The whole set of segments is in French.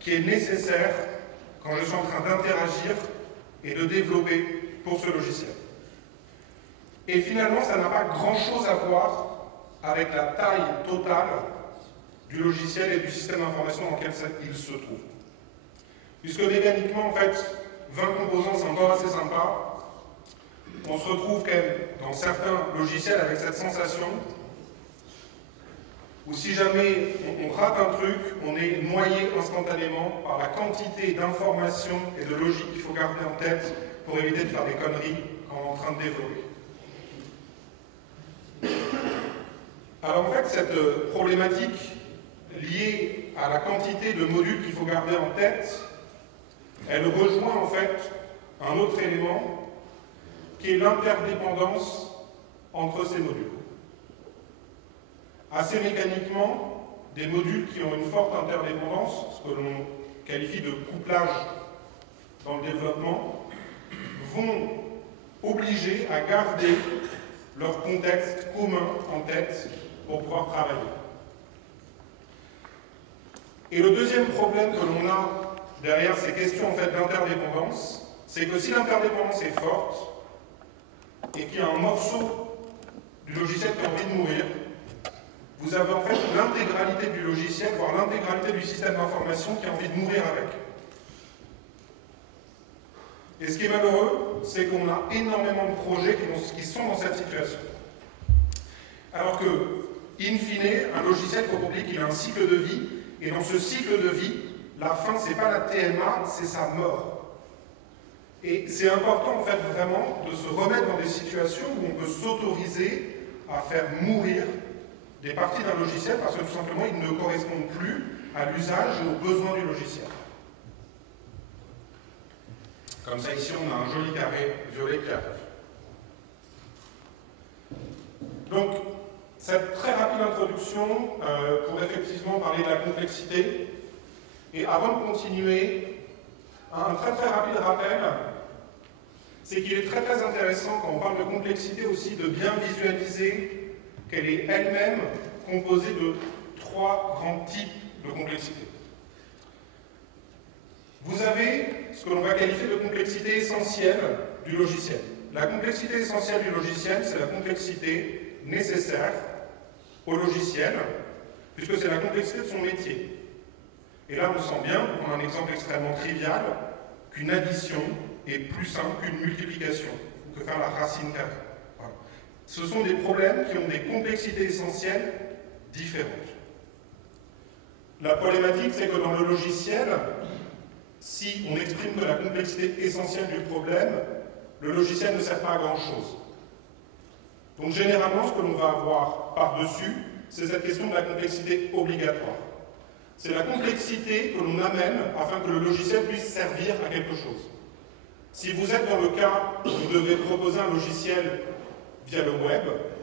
qui est nécessaire quand je suis en train d'interagir et de développer pour ce logiciel. Et finalement, ça n'a pas grand-chose à voir avec la taille totale du logiciel et du système d'information dans lequel il se trouve. Puisque mécaniquement, en fait, 20 composants, c'est encore assez sympa. On se retrouve quand même dans certains logiciels avec cette sensation où si jamais on rate un truc, on est noyé instantanément par la quantité d'informations et de logique qu'il faut garder en tête pour éviter de faire des conneries quand on est en train de développer. Alors en fait, cette problématique liée à la quantité de modules qu'il faut garder en tête, elle rejoint en fait un autre élément qui est l'interdépendance entre ces modules. Assez mécaniquement, des modules qui ont une forte interdépendance, ce que l'on qualifie de couplage dans le développement, vont obliger à garder leur contexte commun en tête pour pouvoir travailler. Et le deuxième problème que l'on a derrière ces questions en fait, d'interdépendance, c'est que si l'interdépendance est forte et qu'il y a un morceau du logiciel qui a envie de mourir, vous avez en fait l'intégralité du logiciel, voire l'intégralité du système d'information qui a envie de mourir avec. Et ce qui est malheureux, c'est qu'on a énormément de projets qui sont dans cette situation. Alors que, in fine, un logiciel, il faut oublier qu'il a un cycle de vie, et dans ce cycle de vie, la fin, c'est pas la TMA, c'est sa mort. Et c'est important, en fait, vraiment, de se remettre dans des situations où on peut s'autoriser à faire mourir des parties d'un logiciel parce que tout simplement, ils ne correspondent plus à l'usage et aux besoins du logiciel. Comme ça, ici, on a un joli carré violet qui arrive. Donc, cette très rapide introduction pour effectivement parler de la complexité. Et avant de continuer, un très très rapide rappel, c'est qu'il est très très intéressant quand on parle de complexité aussi de bien visualiser qu'elle est elle-même composée de 3 grands types de complexité. Vous avez ce que l'on va qualifier de complexité essentielle du logiciel. La complexité essentielle du logiciel, c'est la complexité nécessaire au logiciel, puisque c'est la complexité de son métier. Et là, on sent bien, pour prendre un exemple extrêmement trivial, qu'une addition est plus simple qu'une multiplication, que faire la racine carrée. Voilà. Ce sont des problèmes qui ont des complexités essentielles différentes. La problématique, c'est que dans le logiciel, si on exprime que la complexité essentielle du problème, le logiciel ne sert pas à grand-chose. Donc généralement, ce que l'on va avoir par-dessus, c'est cette question de la complexité obligatoire. C'est la complexité que l'on amène afin que le logiciel puisse servir à quelque chose. Si vous êtes dans le cas où vous devez proposer un logiciel via le web,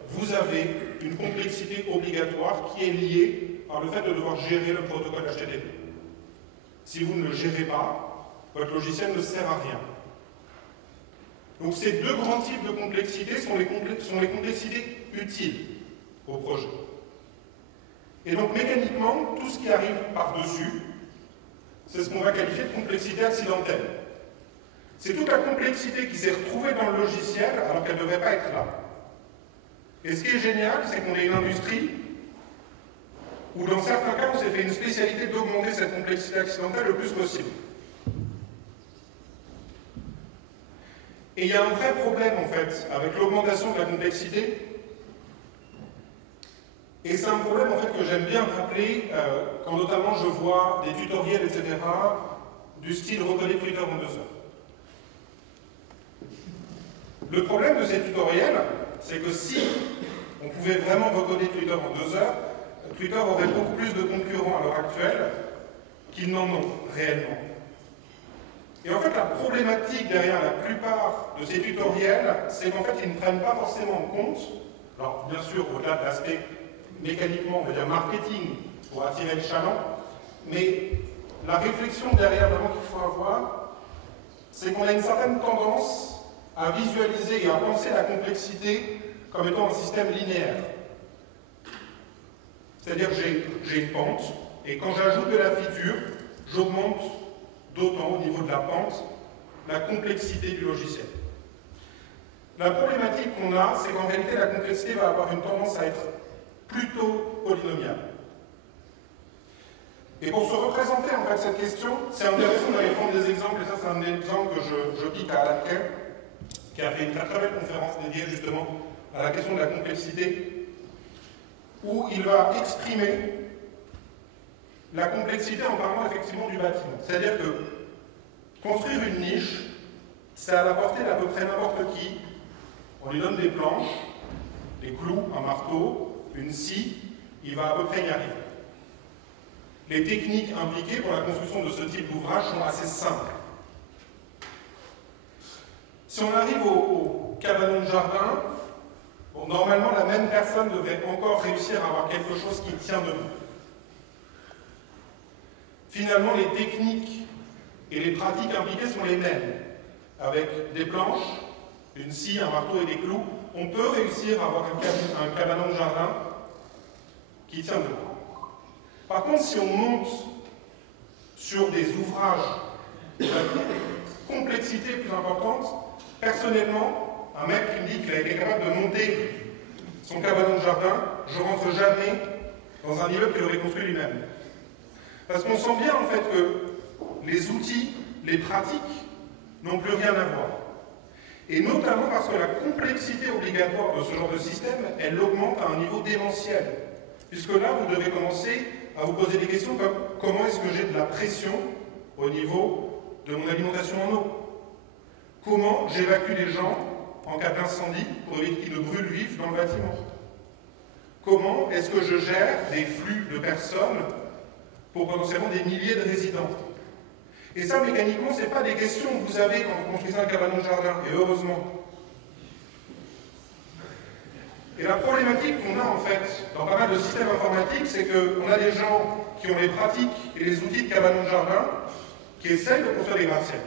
vous avez une complexité obligatoire qui est liée par le fait de devoir gérer le protocole HTTP. Si vous ne le gérez pas, votre logiciel ne sert à rien. Donc ces deux grands types de complexité sont les complexités utiles au projet. Et donc mécaniquement, tout ce qui arrive par-dessus, c'est ce qu'on va qualifier de complexité accidentelle. C'est toute la complexité qui s'est retrouvée dans le logiciel alors qu'elle ne devait pas être là. Et ce qui est génial, c'est qu'on est une industrie où dans certains cas, on s'est fait une spécialité d'augmenter cette complexité accidentelle le plus possible. Et il y a un vrai problème, en fait, avec l'augmentation de la complexité. Et c'est un problème, en fait, que j'aime bien rappeler quand notamment je vois des tutoriels, etc., du style recoder Twitter en 2 heures. Le problème de ces tutoriels, c'est que si on pouvait vraiment recoder Twitter en 2 heures, Twitter aurait beaucoup plus de concurrents à l'heure actuelle qu'ils n'en ont réellement. Et en fait, la problématique derrière la plupart de ces tutoriels, c'est qu'en fait, ils ne prennent pas forcément en compte, alors bien sûr, au-delà de l'aspect mécaniquement, on va dire marketing, pour attirer le chaland, mais la réflexion derrière vraiment qu'il faut avoir, c'est qu'on a une certaine tendance à visualiser et à penser la complexité comme étant un système linéaire. C'est-à-dire que j'ai une pente, et quand j'ajoute de la feature, j'augmente d'autant au niveau de la pente la complexité du logiciel. La problématique qu'on a, c'est qu'en réalité, la complexité va avoir une tendance à être plutôt polynomiale. Et pour se représenter en fait cette question, c'est intéressant d'aller prendre des exemples, et ça c'est un exemple que je pique à Alan Kay, qui a fait une très belle conférence dédiée justement à la question de la complexité, où il va exprimer la complexité en parlant effectivement du bâtiment. C'est-à-dire que construire une niche, c'est à la portée d'à peu près n'importe qui. On lui donne des planches, des clous, un marteau, une scie, il va à peu près y arriver. Les techniques impliquées pour la construction de ce type d'ouvrage sont assez simples. Si on arrive au cabanon de jardin, bon, normalement la même personne devrait encore réussir à avoir quelque chose qui tient debout. Finalement, les techniques et les pratiques impliquées sont les mêmes. Avec des planches, une scie, un marteau et des clous, on peut réussir à avoir un cabanon de jardin qui tient debout. Par contre, si on monte sur des ouvrages de complexité plus importante, personnellement, un mec qui me dit qu'il a été capable de monter son cabanon de jardin, je ne rentre jamais dans un immeuble qu'il aurait construit lui-même. Parce qu'on sent bien en fait que les outils, les pratiques n'ont plus rien à voir. Et notamment parce que la complexité obligatoire de ce genre de système, elle augmente à un niveau démentiel. Puisque là, vous devez commencer à vous poser des questions comme comment est-ce que j'ai de la pression au niveau de mon alimentation en eau? Comment j'évacue les gens en cas d'incendie pour éviter qu'ils ne brûlent vifs dans le bâtiment? Comment est-ce que je gère des flux de personnes pour potentiellement des milliers de résidents? Et ça, mécaniquement, ce n'est pas des questions que vous avez quand vous construisez un cabanon de jardin, et heureusement. Et la problématique qu'on a en fait dans pas mal de systèmes informatiques, c'est qu'on a des gens qui ont les pratiques et les outils de cabanon de jardin qui essayent de construire des gratte-ciels.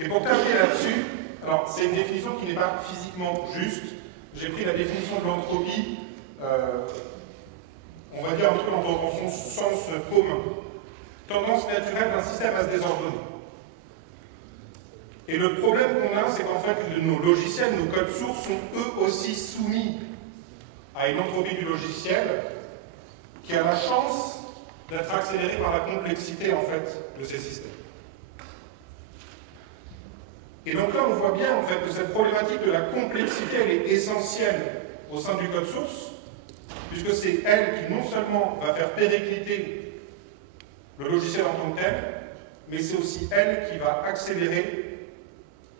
Et pour terminer là-dessus, alors c'est une définition qui n'est pas physiquement juste. J'ai pris la définition de l'entropie, on va dire un truc dans son sens commun. Tendance naturelle d'un système à se désordonner. Et le problème qu'on a, c'est qu'en fait, nos logiciels, nos codes sources sont eux aussi soumis à une entropie du logiciel qui a la chance d'être accélérée par la complexité en fait de ces systèmes. Et donc là, on voit bien en fait que cette problématique de la complexité, elle est essentielle au sein du code source, puisque c'est elle qui non seulement va faire péricliter le logiciel en tant que tel, mais c'est aussi elle qui va accélérer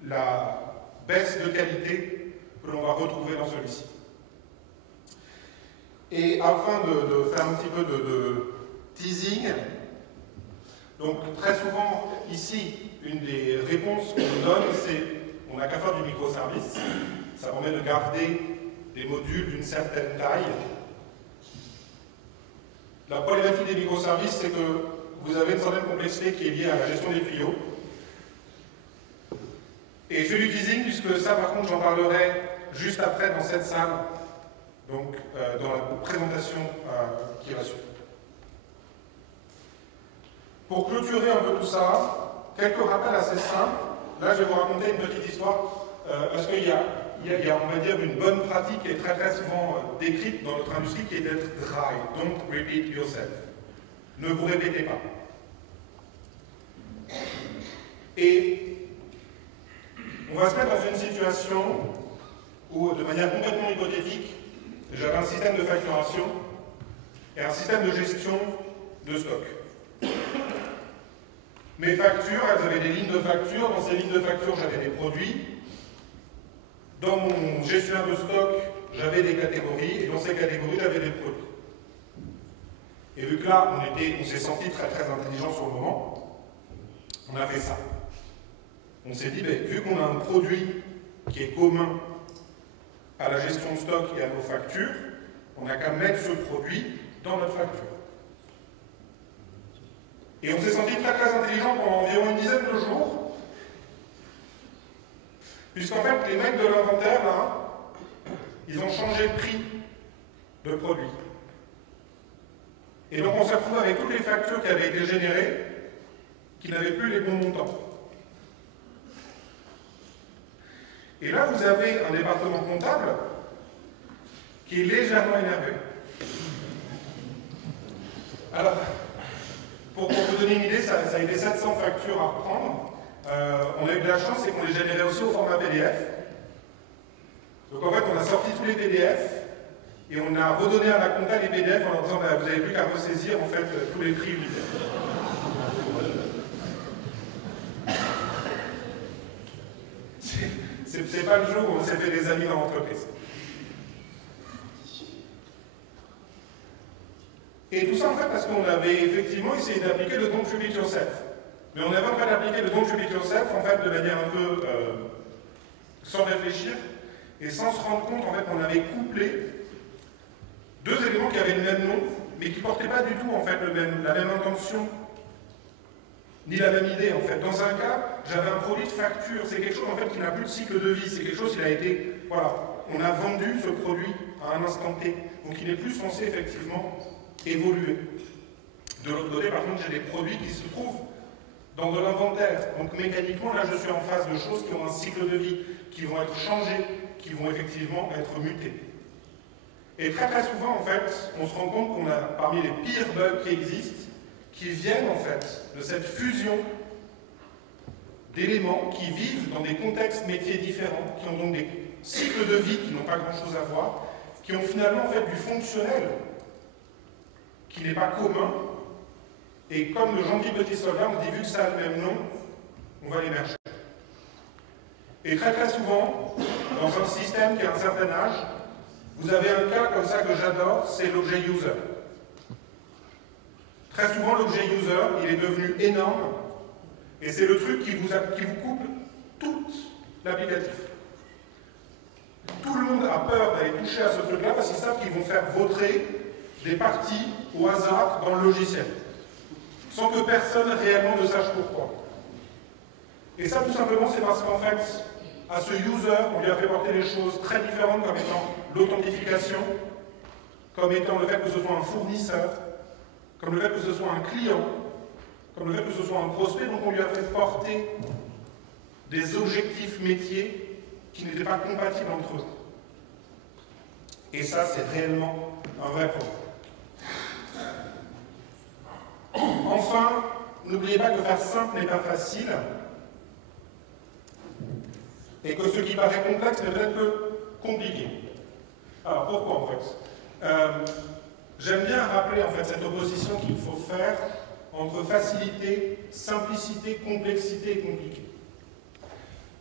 la baisse de qualité que l'on va retrouver dans celui-ci. Et afin de faire un petit peu de teasing, donc très souvent ici, une des réponses qu'on nous donne, c'est on n'a qu'à faire du microservice, ça permet de garder des modules d'une certaine taille. La problématique des microservices, c'est que vous avez une certaine complexité qui est liée à la gestion des tuyaux. Et je fais du teasing, puisque ça, par contre, j'en parlerai juste après dans cette salle, donc dans la présentation qui va suivre. Pour clôturer un peu tout ça, quelques rappels assez simples. Là, je vais vous raconter une petite histoire, parce qu'il y a, on va dire, une bonne pratique qui est très très souvent décrite dans notre industrie, qui est d'être dry. Don't repeat yourself. Ne vous répétez pas. Et on va se mettre dans une situation où, de manière complètement hypothétique, j'avais un système de facturation et un système de gestion de stock. Mes factures, elles avaient des lignes de facture. Dans ces lignes de facture, j'avais des produits. Dans mon gestionnaire de stock, j'avais des catégories. Et dans ces catégories, j'avais des produits. Et vu que là, on s'est senti très très intelligent sur le moment, on a fait ça. On s'est dit, vu qu'on a un produit qui est commun à la gestion de stock et à nos factures, on n'a qu'à mettre ce produit dans notre facture. Et on s'est senti très très intelligent pendant environ une dizaine de jours, puisqu'en fait, les mecs de l'inventaire, là, ils ont changé le prix de produit. Et donc on se retrouve avec toutes les factures qui avaient été générées, qui n'avaient plus les bons montants. Et là, vous avez un département comptable qui est légèrement énervé. Alors, pour vous donner une idée, ça a été 700 factures à reprendre. On a eu de la chance, c'est qu'on les générait aussi au format PDF. Donc en fait, on a sorti tous les PDF et on a redonné à la compta les PDF en leur disant bah, vous n'avez plus qu'à ressaisir en fait tous les prix unitaires. C'est pas le jour où on s'est fait des amis dans l'entreprise. Et tout ça en fait parce qu'on avait effectivement essayé d'appliquer le don't repeat yourself. Mais on avait en fait appliqué le don't repeat yourself en fait de manière un peu sans réfléchir et sans se rendre compte en fait qu'on avait couplé deux éléments qui avaient le même nom mais qui ne portaient pas du tout en fait la même intention ni la même idée en fait. Dans un cas, j'avais un produit de facture, c'est quelque chose en fait qui n'a plus de cycle de vie, c'est quelque chose qui a été, voilà, on a vendu ce produit à un instant T, donc il n'est plus censé effectivement évoluer. De l'autre côté, par contre, j'ai des produits qui se trouvent dans de l'inventaire, donc mécaniquement, là je suis en face de choses qui ont un cycle de vie, qui vont être changées, qui vont effectivement être mutées. Et très très souvent, en fait, on se rend compte qu'on a parmi les pires bugs qui existent, qui viennent en fait de cette fusion d'éléments qui vivent dans des contextes métiers différents, qui ont donc des cycles de vie qui n'ont pas grand-chose à voir, qui ont finalement en fait du fonctionnel qui n'est pas commun, et comme le gentil petit soldat, on dit vu que ça a le même nom, on va l'émerger. Et très très souvent, dans un système qui a un certain âge, vous avez un cas comme ça que j'adore, c'est l'objet user. Très souvent, l'objet user, il est devenu énorme, et c'est le truc qui vous coupe tout l'applicatif. Tout le monde a peur d'aller toucher à ce truc-là parce qu'ils savent qu'ils vont faire vautrer des parties au hasard dans le logiciel, sans que personne réellement ne sache pourquoi. Et ça, tout simplement, c'est parce qu'en fait, à ce user, on lui a fait porter des choses très différentes comme étant l'authentification, comme étant le fait que ce soit un fournisseur, comme le fait que ce soit un client, comme le fait que ce soit un prospect, donc on lui a fait porter des objectifs métiers qui n'étaient pas compatibles entre eux. Et ça, c'est réellement un vrai problème. Enfin, n'oubliez pas que faire simple n'est pas facile, et que ce qui paraît complexe n'est peut-être que compliqué. Alors pourquoi en fait j'aime bien rappeler en fait cette opposition qu'il faut faire entre facilité, simplicité, complexité et compliqué.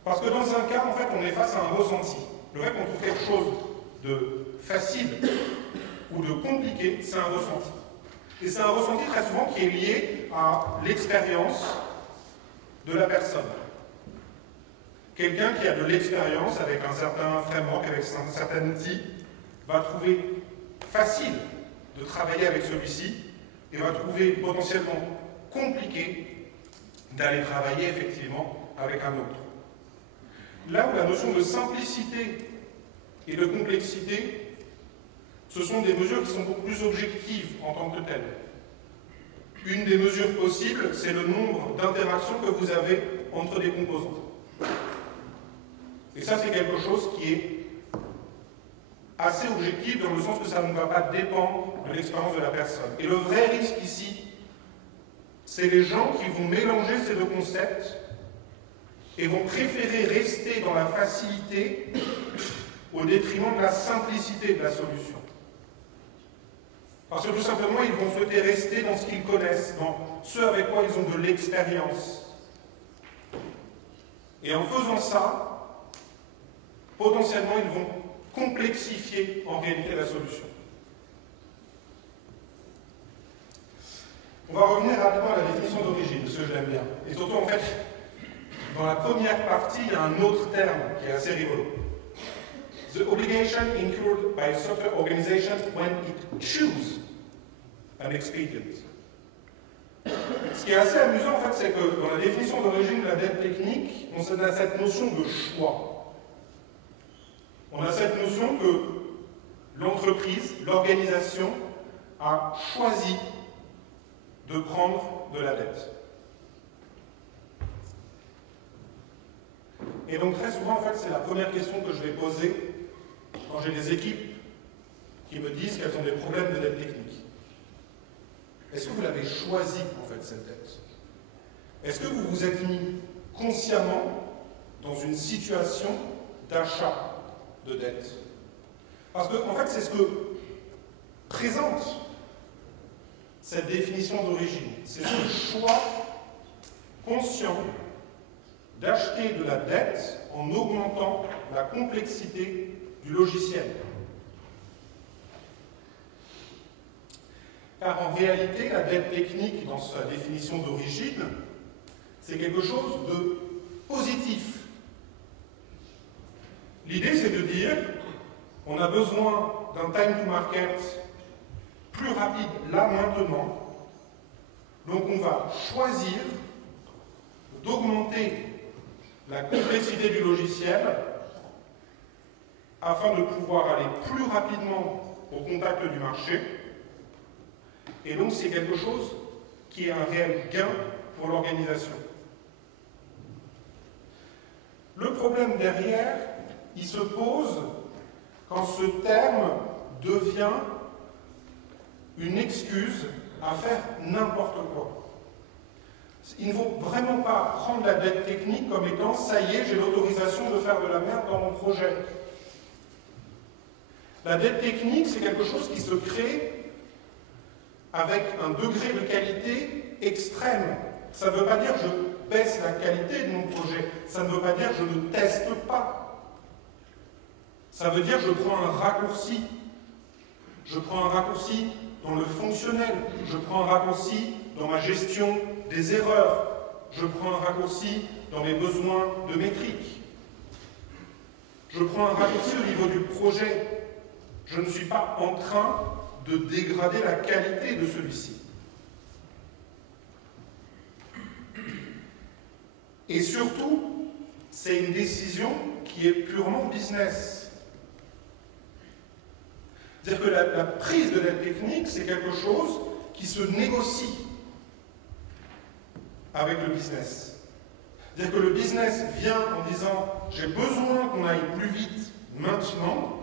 Parce que dans un cas, en fait, on est face à un ressenti. Le fait qu'on trouve quelque chose de facile ou de compliqué, c'est un ressenti. Et c'est un ressenti très souvent qui est lié à l'expérience de la personne. Quelqu'un qui a de l'expérience avec un certain framework, avec un certain outil, va trouver facile de travailler avec celui-ci et va trouver potentiellement compliqué d'aller travailler effectivement avec un autre. Là où la notion de simplicité et de complexité, ce sont des mesures qui sont beaucoup plus objectives en tant que telles. Une des mesures possibles, c'est le nombre d'interactions que vous avez entre des composants. Et ça, c'est quelque chose qui est assez objectif dans le sens que ça ne va pas dépendre de l'expérience de la personne. Et le vrai risque ici, c'est les gens qui vont mélanger ces deux concepts et vont préférer rester dans la facilité au détriment de la simplicité de la solution. Parce que tout simplement, ils vont souhaiter rester dans ce qu'ils connaissent, dans ce avec quoi ils ont de l'expérience. Et en faisant ça, potentiellement, ils vont complexifier en réalité la solution. On va revenir rapidement à la définition d'origine, parce que je l'aime bien. Et surtout, en fait, dans la première partie, il y a un autre terme qui est assez rigolo. The obligation incurred by a software organization when it chooses an expedient. Ce qui est assez amusant, en fait, c'est que dans la définition d'origine de la dette technique, on a cette notion de choix. On a cette notion que l'entreprise, l'organisation a choisi de prendre de la dette. Et donc très souvent, en fait, c'est la première question que je vais poser quand j'ai des équipes qui me disent qu'elles ont des problèmes de dette technique. Est-ce que vous l'avez choisi, en fait, cette dette? Est-ce que vous vous êtes mis consciemment dans une situation d'achat de dette? Parce que, en fait, c'est ce que présente cette définition d'origine. C'est ce choix conscient d'acheter de la dette en augmentant la complexité du logiciel. Car en réalité, la dette technique, dans sa définition d'origine, c'est quelque chose de positif. L'idée, c'est de dire on a besoin d'un time to market plus rapide là maintenant, donc on va choisir d'augmenter la complexité du logiciel afin de pouvoir aller plus rapidement au contact du marché. Et donc c'est quelque chose qui est un réel gain pour l'organisation. Le problème derrière, il se pose quand ce terme devient une excuse à faire n'importe quoi. Il ne faut vraiment pas prendre la dette technique comme étant « ça y est, j'ai l'autorisation de faire de la merde dans mon projet ». La dette technique, c'est quelque chose qui se crée avec un degré de qualité extrême. Ça ne veut pas dire que je baisse la qualité de mon projet, ça ne veut pas dire que je ne teste pas. Ça veut dire que je prends un raccourci. Je prends un raccourci dans le fonctionnel, je prends un raccourci dans ma gestion des erreurs, je prends un raccourci dans mes besoins de métrique, je prends un raccourci au niveau du projet. Je ne suis pas en train de dégrader la qualité de celui-ci. Et surtout, c'est une décision qui est purement business. C'est-à-dire que la prise de dette technique, c'est quelque chose qui se négocie avec le business. C'est-à-dire que le business vient en disant « j'ai besoin qu'on aille plus vite maintenant ».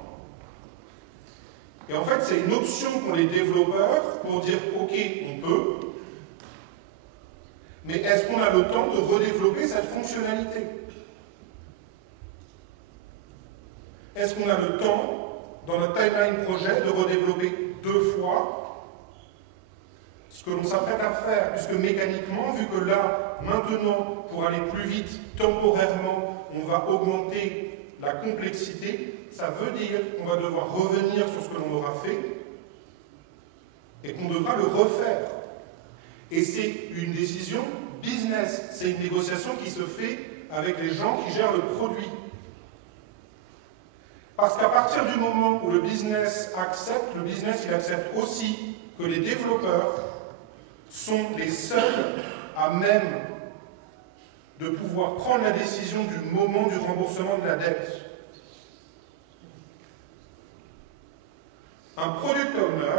Et en fait, c'est une option qu'ont les développeurs pour dire « ok, on peut », mais est-ce qu'on a le temps de redévelopper cette fonctionnalité? Est-ce qu'on a le temps dans notre timeline projet de redévelopper 2 fois ce que l'on s'apprête à faire, puisque mécaniquement, vu que là, maintenant, pour aller plus vite, temporairement, on va augmenter la complexité, ça veut dire qu'on va devoir revenir sur ce que l'on aura fait et qu'on devra le refaire. Et c'est une décision business, c'est une négociation qui se fait avec les gens qui gèrent le produit. Parce qu'à partir du moment où le business accepte, le business il accepte aussi que les développeurs sont les seuls à même de pouvoir prendre la décision du moment du remboursement de la dette. Un product owner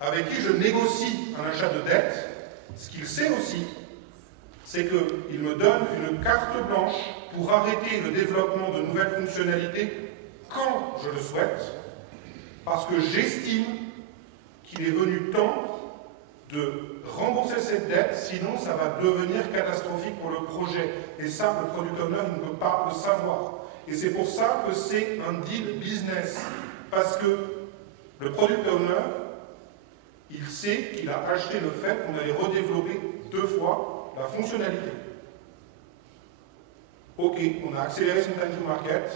avec qui je négocie un achat de dette, ce qu'il sait aussi, c'est qu'il me donne une carte blanche pour arrêter le développement de nouvelles fonctionnalités quand je le souhaite, parce que j'estime qu'il est venu temps de rembourser cette dette, sinon ça va devenir catastrophique pour le projet. Et ça, le product owner ne peut pas le savoir. Et c'est pour ça que c'est un deal business. Parce que le product owner, il sait qu'il a acheté le fait qu'on allait redévelopper 2 fois la fonctionnalité. Ok, on a accéléré son time to market.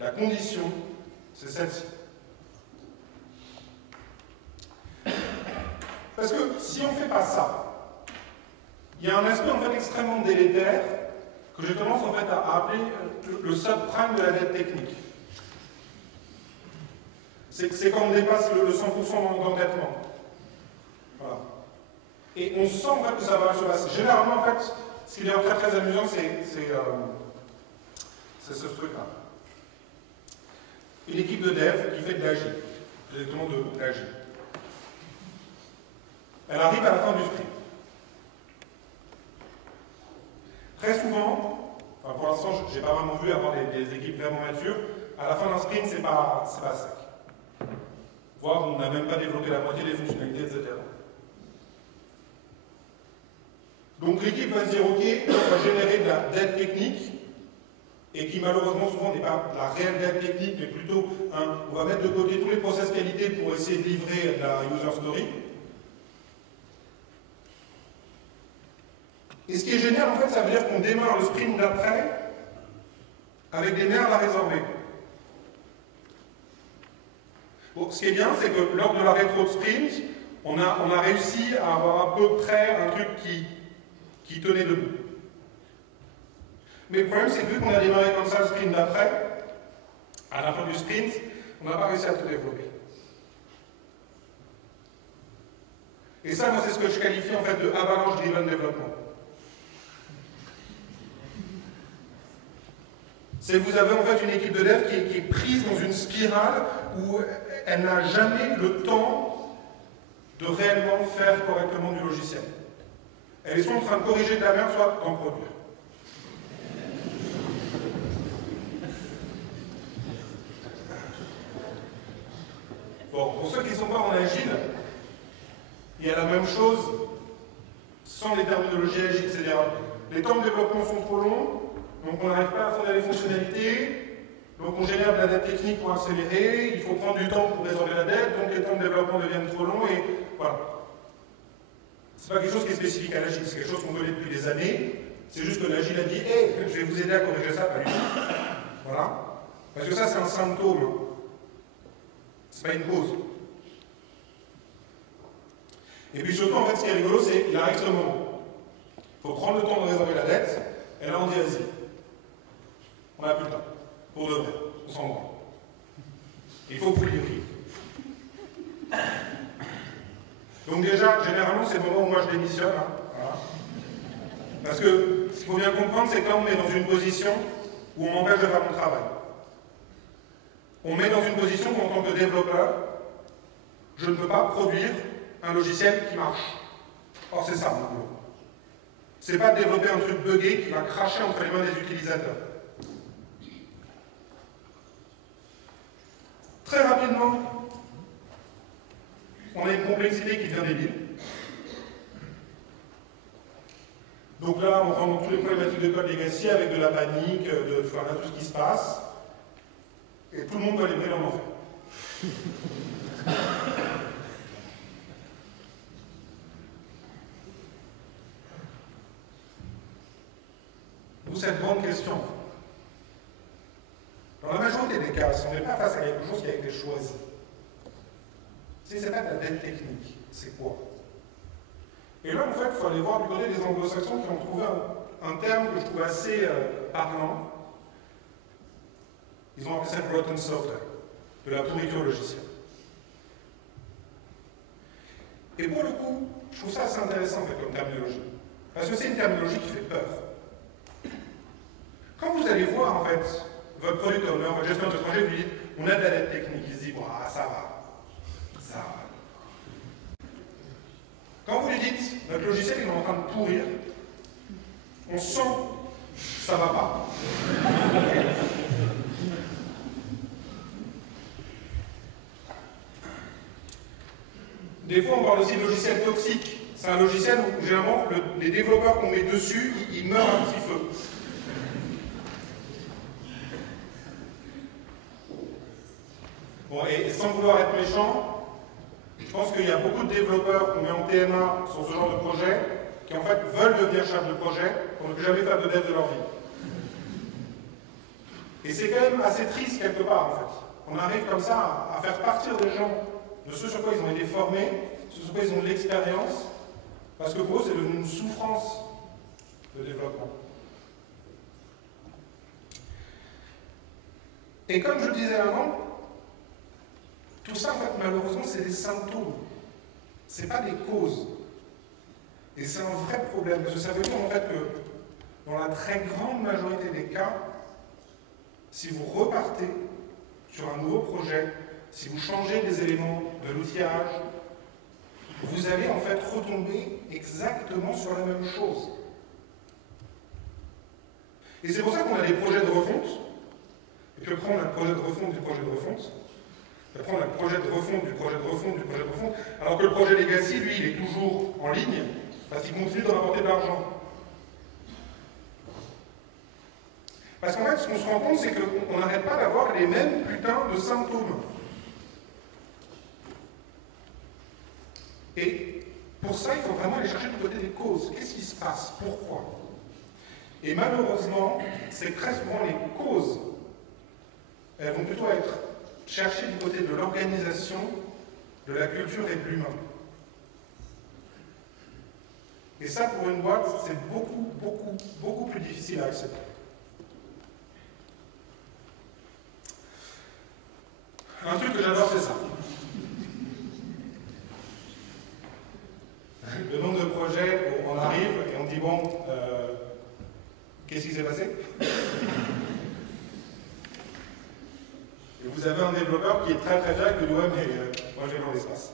La condition, c'est celle-ci. Parce que si on ne fait pas ça, il y a un aspect en fait extrêmement délétère que j'ai tendance en fait à appeler le subprime de la dette technique. C'est quand on dépasse le 100% d'endettement. Voilà. Et on sent en fait que ça va se passer. Généralement, en fait, ce qui est très très amusant, c'est ce truc-là. une équipe de dev qui fait de l'agile, directement de l'agile. Elle arrive à la fin du sprint. Très souvent, enfin pour l'instant, je n'ai pas vraiment vu avoir des équipes vraiment matures, à la fin d'un sprint, c'est pas sec. Voire on n'a même pas développé la moitié des fonctionnalités, etc. Donc l'équipe va se dire, ok, on va générer de la dette technique, et qui malheureusement souvent n'est pas de la réelle dette technique, mais plutôt, on va mettre de côté tous les process qualité pour essayer de livrer de la user story. Et ce qui est génial, en fait, ça veut dire qu'on démarre le sprint d'après avec des merdes à résorber. Bon, ce qui est bien, c'est que lors de la rétro de sprint, on a réussi à avoir à peu près un truc qui tenait debout. Mais le problème, c'est que vu qu'on a démarré comme ça le sprint d'après, à la fin du sprint, on n'a pas réussi à tout développer. Et ça, moi, c'est ce que je qualifie en fait de avalanche driven développement. C'est que vous avez en fait une équipe de dev qui est prise dans une spirale où elle n'a jamais le temps de réellement faire correctement du logiciel. Elle est soit en train de corriger de la merde, soit d'en produire. Bon, pour ceux qui ne sont pas en agile, il y a la même chose sans les terminologies agiles, c'est-à-dire les temps de développement sont trop longs, donc on n'arrive pas à fonder les fonctionnalités, donc on génère de la dette technique pour accélérer, il faut prendre du temps pour résorber la dette, donc les temps de développement deviennent trop longs, et voilà. C'est pas quelque chose qui est spécifique à l'agile, c'est quelque chose qu'on connaît depuis des années, c'est juste que l'agile a dit « Hey, je vais vous aider à corriger ça, pas lui. » Voilà. Parce que ça, c'est un symptôme. C'est pas une cause. Et puis surtout, en fait, ce qui est rigolo, c'est qu'il arrive ce moment. Il faut prendre le temps de résorber la dette, et là, on dit vas-y. On n'a plus le temps. Pour de vrai. On s'en branle. Il faut que vous livriez. Donc déjà, généralement, c'est le moment où moi je démissionne. Hein. Voilà. Parce que ce qu'il faut bien comprendre, c'est que là, on est dans une position où on m'empêche de faire mon travail. On met dans une position où, en tant que développeur, je ne peux pas produire un logiciel qui marche. Or, c'est ça, mon boulot. C'est pas de développer un truc buggé qui va cracher entre les mains des utilisateurs. Très rapidement, on a une complexité qui devient débile. Donc là, on rentre dans toutes les problématiques de code legacy avec de la panique, voilà tout ce qui se passe. Et tout le monde doit livrer leur enfer. D'où cette grande question. Dans la majorité des cas, si on n'est pas face à quelque chose qui a été choisi, si ce n'est pas de la dette technique, c'est quoi? Et là, en fait, il faut aller voir du côté des anglo-saxons qui ont trouvé un terme que je trouve assez parlant. Ils ont appelé ça rotten software, de la pourriture logicielle. Et pour le coup, je trouve ça assez intéressant en fait, comme terminologie. Parce que c'est une terminologie qui fait peur. Quand vous allez voir en fait votre product owner, votre gestionnaire de projet, vous lui dites on a de la dette technique, il se dit ça va, ça va. Quand vous lui dites notre logiciel il est en train de pourrir, on sent que ça va pas. Des fois, on parle aussi de logiciel toxique. C'est un logiciel où, généralement, les développeurs qu'on met dessus, ils meurent à petit feu. Bon, et sans vouloir être méchant, je pense qu'il y a beaucoup de développeurs qu'on met en TMA sur ce genre de projet, qui en fait veulent devenir chefs de projet, pour ne plus jamais faire de dev de leur vie. Et c'est quand même assez triste quelque part, en fait. On arrive comme ça à faire partir des gens de ce sur quoi ils ont été formés, ce sur quoi ils ont de l'expérience, parce que pour eux, c'est devenu une souffrance de développement. Et comme je le disais avant, tout ça, en fait, malheureusement, c'est des symptômes. Ce n'est pas des causes. Et c'est un vrai problème, parce que ça veut dire, en fait, que dans la très grande majorité des cas, si vous repartez, sur un nouveau projet, si vous changez des éléments de l'outillage, vous allez en fait retomber exactement sur la même chose. Et c'est pour ça qu'on a des projets de refonte, et puis après on a le projet de refonte du projet de refonte, et après on a le projet de refonte du projet de refonte du projet de refonte, alors que le projet Legacy, lui, il est toujours en ligne, parce qu'il continue de rapporter de l'argent. Parce qu'en fait, ce qu'on se rend compte, c'est qu'on n'arrête pas d'avoir les mêmes putains de symptômes. Et pour ça, il faut vraiment aller chercher du côté des causes. Qu'est-ce qui se passe? Pourquoi? Et malheureusement, c'est très souvent les causes. Elles vont plutôt être cherchées du côté de l'organisation, de la culture et de l'humain. Et ça, pour une boîte, c'est beaucoup plus difficile à accepter. Un truc que j'adore, c'est ça. Le nombre de projets où on arrive et on dit bon, qu'est-ce qui s'est passé? Et vous avez un développeur qui est très fier et qui dit ouais, mais moi je vais dans l'espace.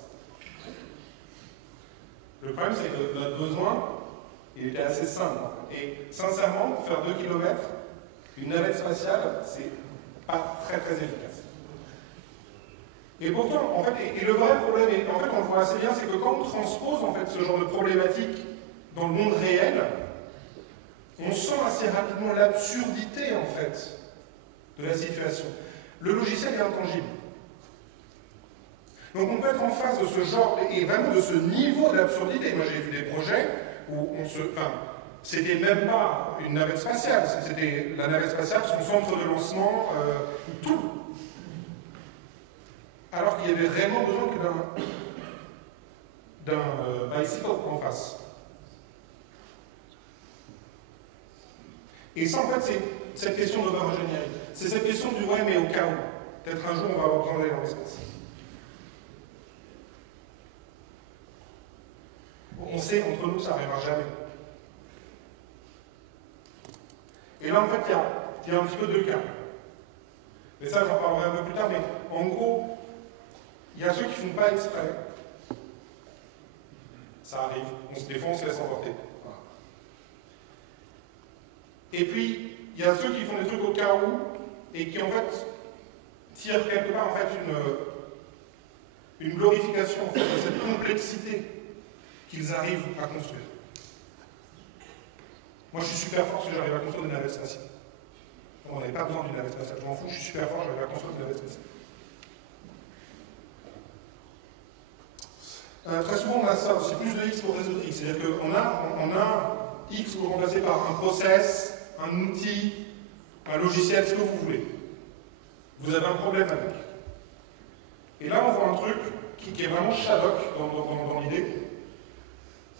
Le problème, c'est que notre besoin, il était assez simple. Et sincèrement, pour faire 2 km, une navette spatiale, c'est pas très efficace. Et pourtant, en fait, et le vrai problème, et en fait on le voit assez bien, c'est que quand on transpose en fait ce genre de problématique dans le monde réel, on sent assez rapidement l'absurdité en fait de la situation. Le logiciel est intangible. Donc on peut être en face de ce genre, et vraiment de ce niveau d'absurdité. Moi j'ai vu des projets où on se... Enfin, c'était même pas une navette spatiale, c'était la navette spatiale, son centre de lancement, tout. Alors qu'il y avait réellement besoin que d'un bicycle en face. Et ça, en fait, c'est cette question d'over-ingénierie. C'est cette question du ouais, mais au cas où. Peut-être un jour, on va avoir besoin d'aller dans l'espace. On sait, entre nous, ça n'arrivera jamais. Et là, en fait, il y a un petit peu 2 cas. Mais ça, j'en parlerai un peu plus tard, mais en gros, il y a ceux qui ne font pas exprès. Ça arrive, on se défend, on se laisse emporter. Voilà. Et puis, il y a ceux qui font des trucs au cas où, et qui en fait tirent quelque part en fait une glorification en fait, de cette complexité qu'ils arrivent à construire. Moi je suis super fort parce que j'arrive à construire une navette spatiale. On n'avait pas besoin d'une navette spatiale, je m'en fous, je suis super fort, j'arrive à construire une navette spatiale. Très souvent on a ça, c'est plus de X pour résoudre X, c'est-à-dire qu'on a X pour remplacer par un process, un outil, un logiciel, ce que vous voulez. Vous avez un problème avec. Et là on voit un truc qui est vraiment Shadok dans l'idée,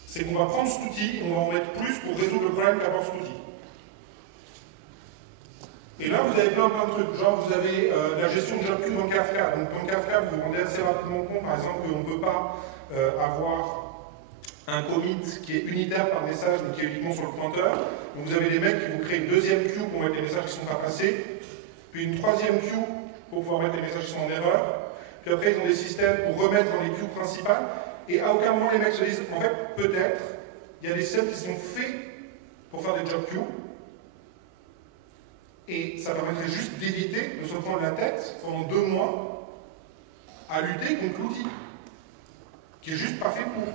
c'est qu'on va prendre cet outil et on va en mettre plus pour résoudre le problème qu'apporte cet outil. Et là, vous avez plein de trucs. Genre, vous avez la gestion de job queue dans Kafka. Donc, dans Kafka, vous vous rendez assez rapidement compte, par exemple, qu'on ne peut pas avoir un commit qui est unitaire par message, mais qui est uniquement sur le pointeur. Donc, vous avez des mecs qui vous créent une deuxième queue pour mettre les messages qui ne sont pas passés, puis une troisième queue pour pouvoir mettre les messages qui sont en erreur. Puis après, ils ont des systèmes pour remettre dans les queues principales. Et à aucun moment, les mecs se disent, en fait, peut-être, il y a des systèmes qui sont faits pour faire des job queues. Et ça permettrait juste d'éviter de se prendre la tête pendant 2 mois à lutter contre l'outil, qui est juste pas fait pour.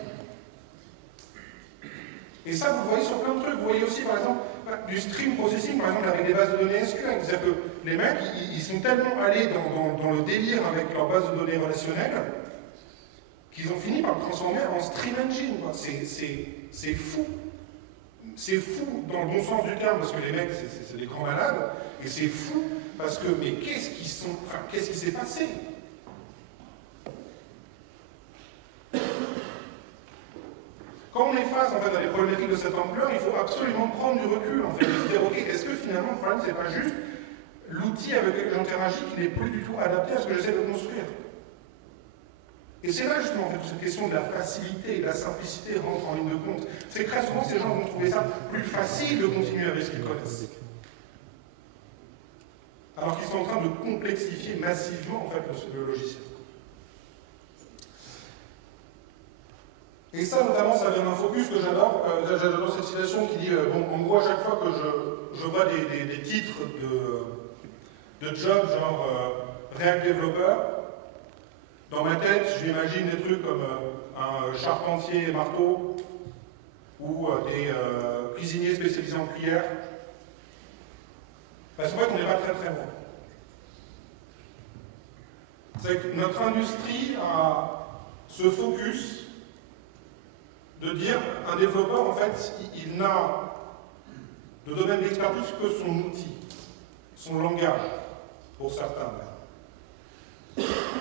Et ça, vous le voyez sur plein de trucs. Vous voyez aussi, par exemple, du stream processing, par exemple, avec des bases de données SQL. C'est-à-dire que les mecs, ils sont tellement allés dans le délire avec leur base de données relationnelle qu'ils ont fini par le transformer en stream engine. C'est fou. C'est fou dans le bon sens du terme, parce que les mecs, c'est des grands malades, et c'est fou parce que, mais qu'est-ce qui s'est passé? Quand on est face en fait, à des problématiques de cette ampleur, il faut absolument prendre du recul, en fait, et se dire, ok, est-ce que finalement le problème, c'est pas juste l'outil avec lequel j'interagis qui n'est plus du tout adapté à ce que j'essaie de construire? Et c'est là justement en fait, cette question de la facilité et de la simplicité rentre en ligne de compte. C'est que très souvent ces gens vont trouver ça plus facile de continuer avec ce qu'ils connaissent. alors qu'ils sont en train de complexifier massivement en fait, le logiciel. Et ça, notamment, ça vient d'un focus que j'adore. J'adore cette citation qui dit bon, en gros, à chaque fois que je vois des titres de jobs genre React développeur, dans ma tête, je m'imagine des trucs comme un charpentier et marteau ou des cuisiniers spécialisés en cuillère. Parce qu'en fait, on n'est pas très très loin. C'est que notre industrie a ce focus de dire un développeur, en fait, il n'a de domaine d'expertise que son outil, son langage, pour certains.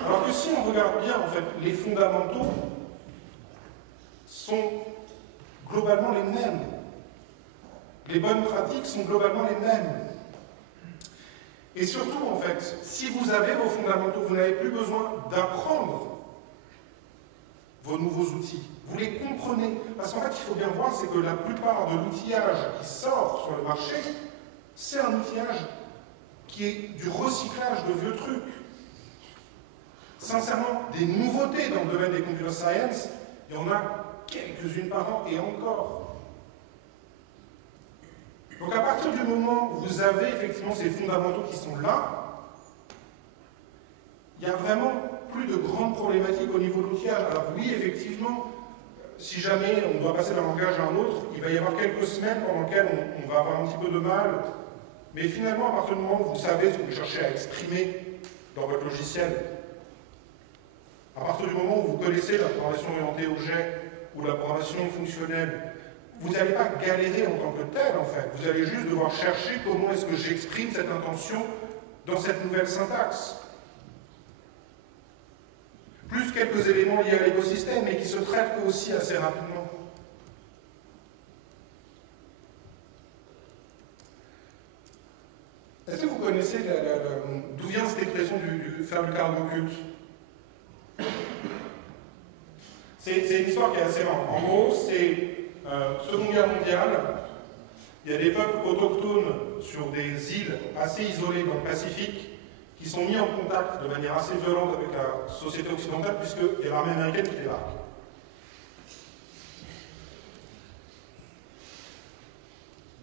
Alors que si on regarde bien, en fait, les fondamentaux sont globalement les mêmes. Les bonnes pratiques sont globalement les mêmes. Et surtout, en fait, si vous avez vos fondamentaux, vous n'avez plus besoin d'apprendre vos nouveaux outils. Vous les comprenez. Parce qu'en fait, il faut bien voir, c'est que la plupart de l'outillage qui sort sur le marché, c'est un outillage qui est du recyclage de vieux trucs. Sincèrement, des nouveautés dans le domaine des computer science, il y en a quelques-unes par an et encore. Donc à partir du moment où vous avez effectivement ces fondamentaux qui sont là, il n'y a vraiment plus de grandes problématiques au niveau de l'outillage. Alors oui, effectivement, si jamais on doit passer d'un langage à un autre, il va y avoir quelques semaines pendant lesquelles on va avoir un petit peu de mal. Mais finalement, à partir du moment où vous savez ce que vous cherchez à exprimer dans votre logiciel, à partir du moment où vous connaissez la programmation orientée objet ou la programmation fonctionnelle, vous n'allez pas galérer en tant que tel, en fait. Vous allez juste devoir chercher comment est-ce que j'exprime cette intention dans cette nouvelle syntaxe. Plus quelques éléments liés à l'écosystème, mais qui se traitent aussi assez rapidement. Est-ce que vous connaissez d'où vient cette expression faire du cargo culte? C'est une histoire qui est assez marrante. En gros, c'est Seconde Guerre mondiale, il y a des peuples autochtones sur des îles assez isolées dans le Pacifique qui sont mis en contact de manière assez violente avec la société occidentale puisqu'il y a l'armée américaine qui débarque.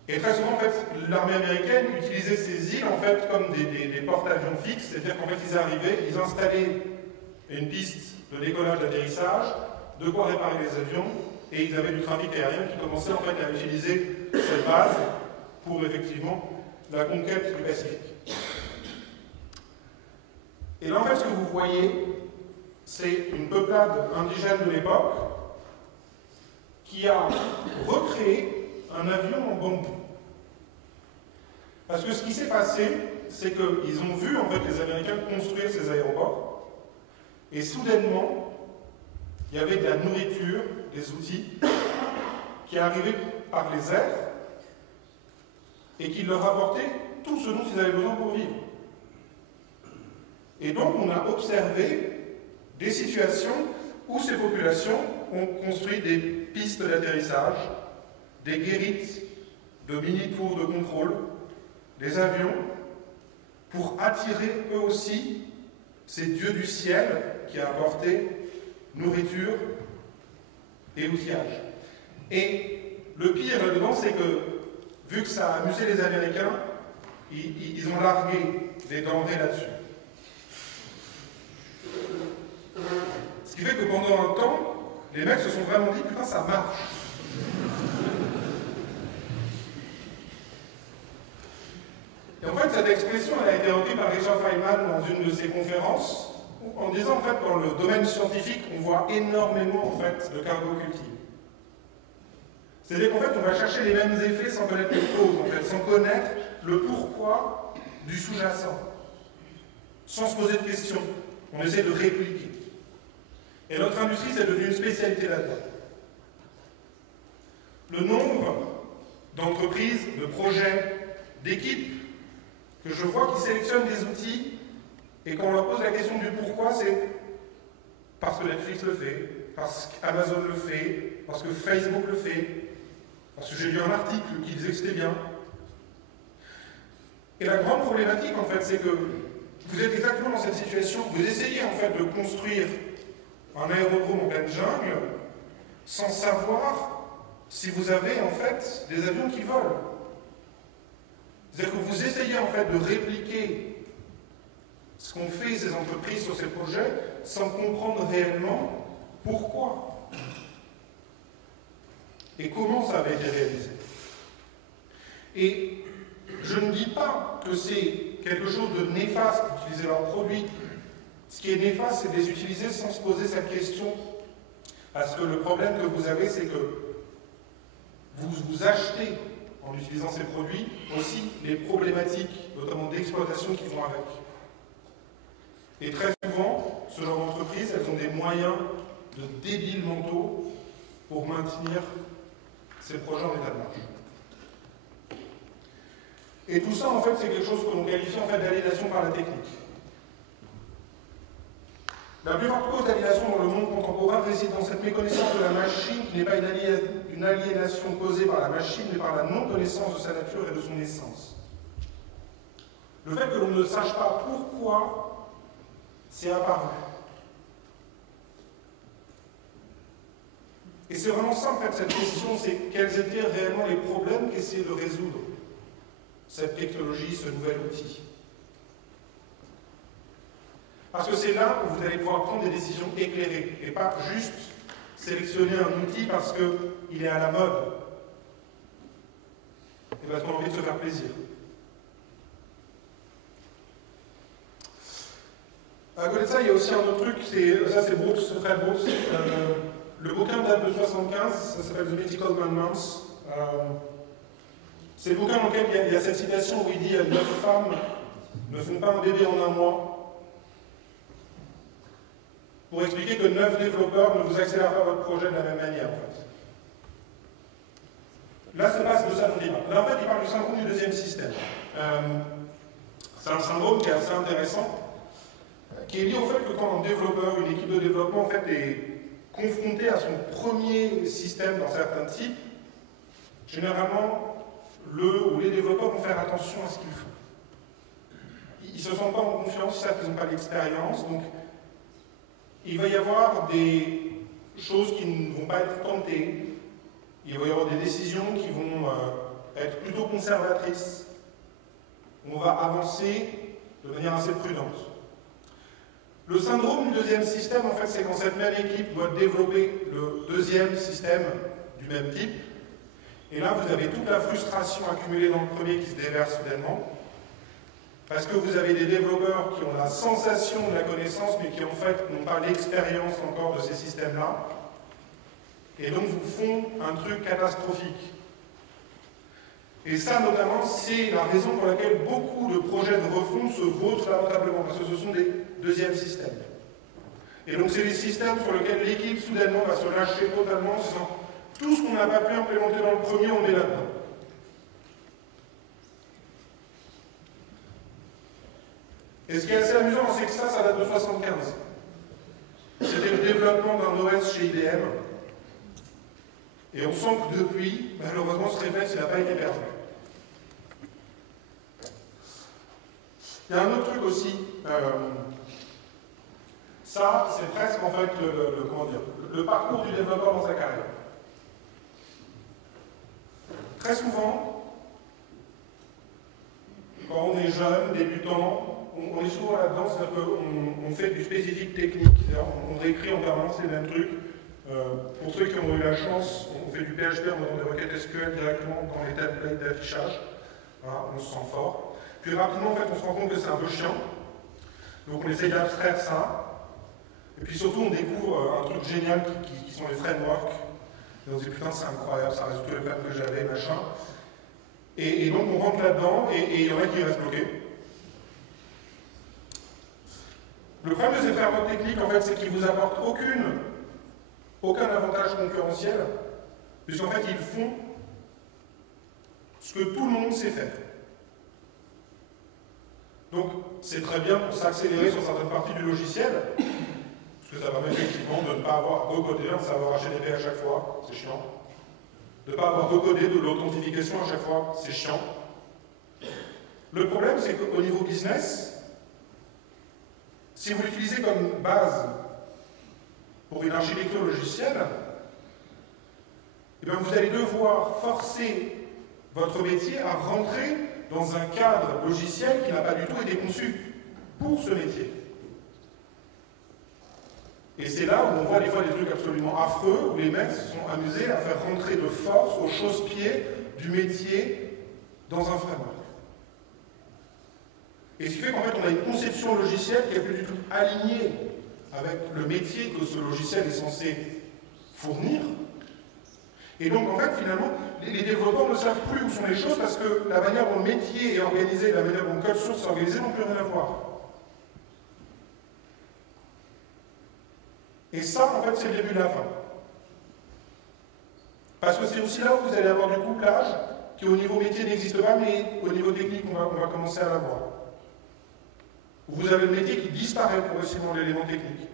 Et très souvent, en fait, l'armée américaine utilisait ces îles en fait, comme des porte-avions fixes, c'est-à-dire qu'en fait, ils arrivaient, ils installaient une piste de décollage, d'atterrissage, de quoi réparer les avions, et ils avaient du trafic aérien qui commençait en fait à utiliser cette base pour effectivement la conquête du Pacifique. Et là, en fait, ce que vous voyez, c'est une peuplade indigène de l'époque qui a recréé un avion en bambou. Parce que ce qui s'est passé, c'est qu'ils ont vu en fait les Américains construire ces aéroports, et soudainement, il y avait de la nourriture, des outils, qui arrivaient par les airs, et qui leur apportaient tout ce dont ils avaient besoin pour vivre. Et donc, on a observé des situations où ces populations ont construit des pistes d'atterrissage, des guérites de mini-tours de contrôle, des avions, pour attirer eux aussi ces dieux du ciel qui a apporté nourriture et outillage. Et le pire là-dedans, c'est que, vu que ça a amusé les Américains, ils ont largué des denrées là-dessus. Ce qui fait que pendant un temps, les mecs se sont vraiment dit, putain, ça marche. Et en fait, cette expression, elle a été reprise par Richard Feynman dans une de ses conférences, en disant, en fait, dans le domaine scientifique, on voit énormément, en fait, de cargo cultive. C'est-à-dire qu'en fait, on va chercher les mêmes effets sans connaître les causes, en fait, sans connaître le pourquoi du sous-jacent. Sans se poser de questions. On essaie de répliquer. Et notre industrie, c'est devenu une spécialité là-dedans. Le nombre d'entreprises, de projets, d'équipes que je vois qui sélectionnent des outils et quand on leur pose la question du pourquoi, c'est parce que Netflix le fait, parce qu'Amazon le fait, parce que Facebook le fait, parce que j'ai lu un article qui disait que c'était bien. Et la grande problématique, en fait, c'est que vous êtes exactement dans cette situation, vous essayez en fait de construire un aérodrome en pleine jungle sans savoir si vous avez en fait des avions qui volent. C'est-à-dire que vous essayez en fait de répliquer ce qu'ont fait ces entreprises sur ces projets sans comprendre réellement pourquoi et comment ça avait été réalisé. Et je ne dis pas que c'est quelque chose de néfaste d'utiliser leurs produits. Ce qui est néfaste, c'est de les utiliser sans se poser cette question. Parce que le problème que vous avez, c'est que vous achetez, en utilisant ces produits, aussi les problématiques, notamment d'exploitation, qui vont avec. Et très souvent, ce genre d'entreprises, elles ont des moyens de débiles mentaux pour maintenir ces projets en état de marche. Et tout ça, en fait, c'est quelque chose que l'on qualifie en fait d'aliénation par la technique. La plus forte cause d'aliénation dans le monde contemporain réside dans cette méconnaissance de la machine, qui n'est pas une aliénation causée par la machine, mais par la non-connaissance de sa nature et de son essence. Le fait que l'on ne sache pas pourquoi c'est apparu. Et c'est vraiment ça, en fait, cette question, c'est quels étaient réellement les problèmes qu'essayait de résoudre cette technologie, ce nouvel outil. Parce que c'est là où vous allez pouvoir prendre des décisions éclairées, et pas juste sélectionner un outil parce qu'il est à la mode, et parce qu'on a envie de se faire plaisir. À côté de ça, il y a aussi un autre truc, ça c'est Brooks, Fred Brooks. Le bouquin date de 1975, ça s'appelle The Mythical Commandments. C'est le bouquin dans lequel il y a cette citation où il dit « 9 femmes ne font pas un bébé en un mois », pour expliquer que 9 développeurs ne vous accélèrent pas votre projet de la même manière, en fait. Là, c'est pas de ça dont il parle. Là, en fait, il parle du syndrome du deuxième système. C'est un syndrome qui est assez intéressant, qui est lié au fait que quand un développeur, une équipe de développement, en fait, est confrontée à son premier système dans certains types, généralement, le ou les développeurs vont faire attention à ce qu'ils font. Ils ne se sentent pas en confiance, ils savent qu'ils n'ont pas d'expérience, donc il va y avoir des choses qui ne vont pas être tentées, il va y avoir des décisions qui vont être plutôt conservatrices, on va avancer de manière assez prudente. Le syndrome du deuxième système, en fait, c'est quand cette même équipe doit développer le deuxième système du même type, et là, vous avez toute la frustration accumulée dans le premier qui se déverse soudainement, parce que vous avez des développeurs qui ont la sensation de la connaissance, mais qui en fait n'ont pas l'expérience encore de ces systèmes-là, et donc vous font un truc catastrophique. Et ça, notamment, c'est la raison pour laquelle beaucoup de projets de refonte se vautrent lamentablement, parce que ce sont des deuxièmes systèmes. Et donc c'est des systèmes sur lesquels l'équipe soudainement va se lâcher totalement, en se disant tout ce qu'on n'a pas pu implémenter dans le premier, on met là-dedans. Et ce qui est assez amusant, c'est que ça date de 1975. C'était le développement d'un OS chez IBM. Et on sent que depuis, malheureusement, ce réflexe n'a pas été perdu. Il y a un autre truc aussi. Ça, c'est presque en fait le parcours du développeur dans sa carrière. Très souvent, quand on est jeune, débutant, on est souvent là-dedans, c'est-à-dire qu'on fait du spécifique technique, on réécrit en permanence les mêmes trucs. Pour ceux qui ont eu la chance, on fait du PHP en mettant des requêtes SQL directement dans les templates d'affichage. Voilà, on se sent fort. Puis rapidement, en fait, on se rend compte que c'est un peu chiant. Donc on essaye d'abstraire ça. Et puis surtout, on découvre un truc génial qui sont les frameworks. Et on se dit, putain, c'est incroyable, ça résout tous les problèmes que j'avais, machin. Et donc on rentre là-dedans, et il y en a qui restent bloqués. Le problème de ces frameworks techniques, en fait, c'est qu'ils vous apportent aucun avantage concurrentiel, puisqu'en fait, ils font ce que tout le monde sait faire. Donc, c'est très bien pour s'accélérer sur certaines parties du logiciel, parce que ça permet effectivement de ne pas avoir recodé un savoir HTTP à chaque fois, c'est chiant. De ne pas avoir recodé de l'authentification à chaque fois, c'est chiant. Le problème, c'est qu'au niveau business, si vous l'utilisez comme base pour une architecture logicielle, eh bien vous allez devoir forcer votre métier à rentrer dans un cadre logiciel qui n'a pas du tout été conçu pour ce métier. Et c'est là où on voit des fois des trucs absolument affreux, où les mecs se sont amusés à faire rentrer de force au chausse-pied du métier dans un framework. Et ce qui fait qu'en fait on a une conception logicielle qui n'est plus du tout alignée avec le métier que ce logiciel est censé fournir. Et donc en fait finalement les développeurs ne savent plus où sont les choses parce que la manière dont le métier est organisé, la manière dont le code source est organisé n'ont plus rien à voir. Et ça, en fait, c'est le début de la fin. Parce que c'est aussi là où vous allez avoir du couplage qui, au niveau métier, n'existe pas, mais au niveau technique, on va commencer à l'avoir. Vous avez le métier qui disparaît progressivement de l'élément technique.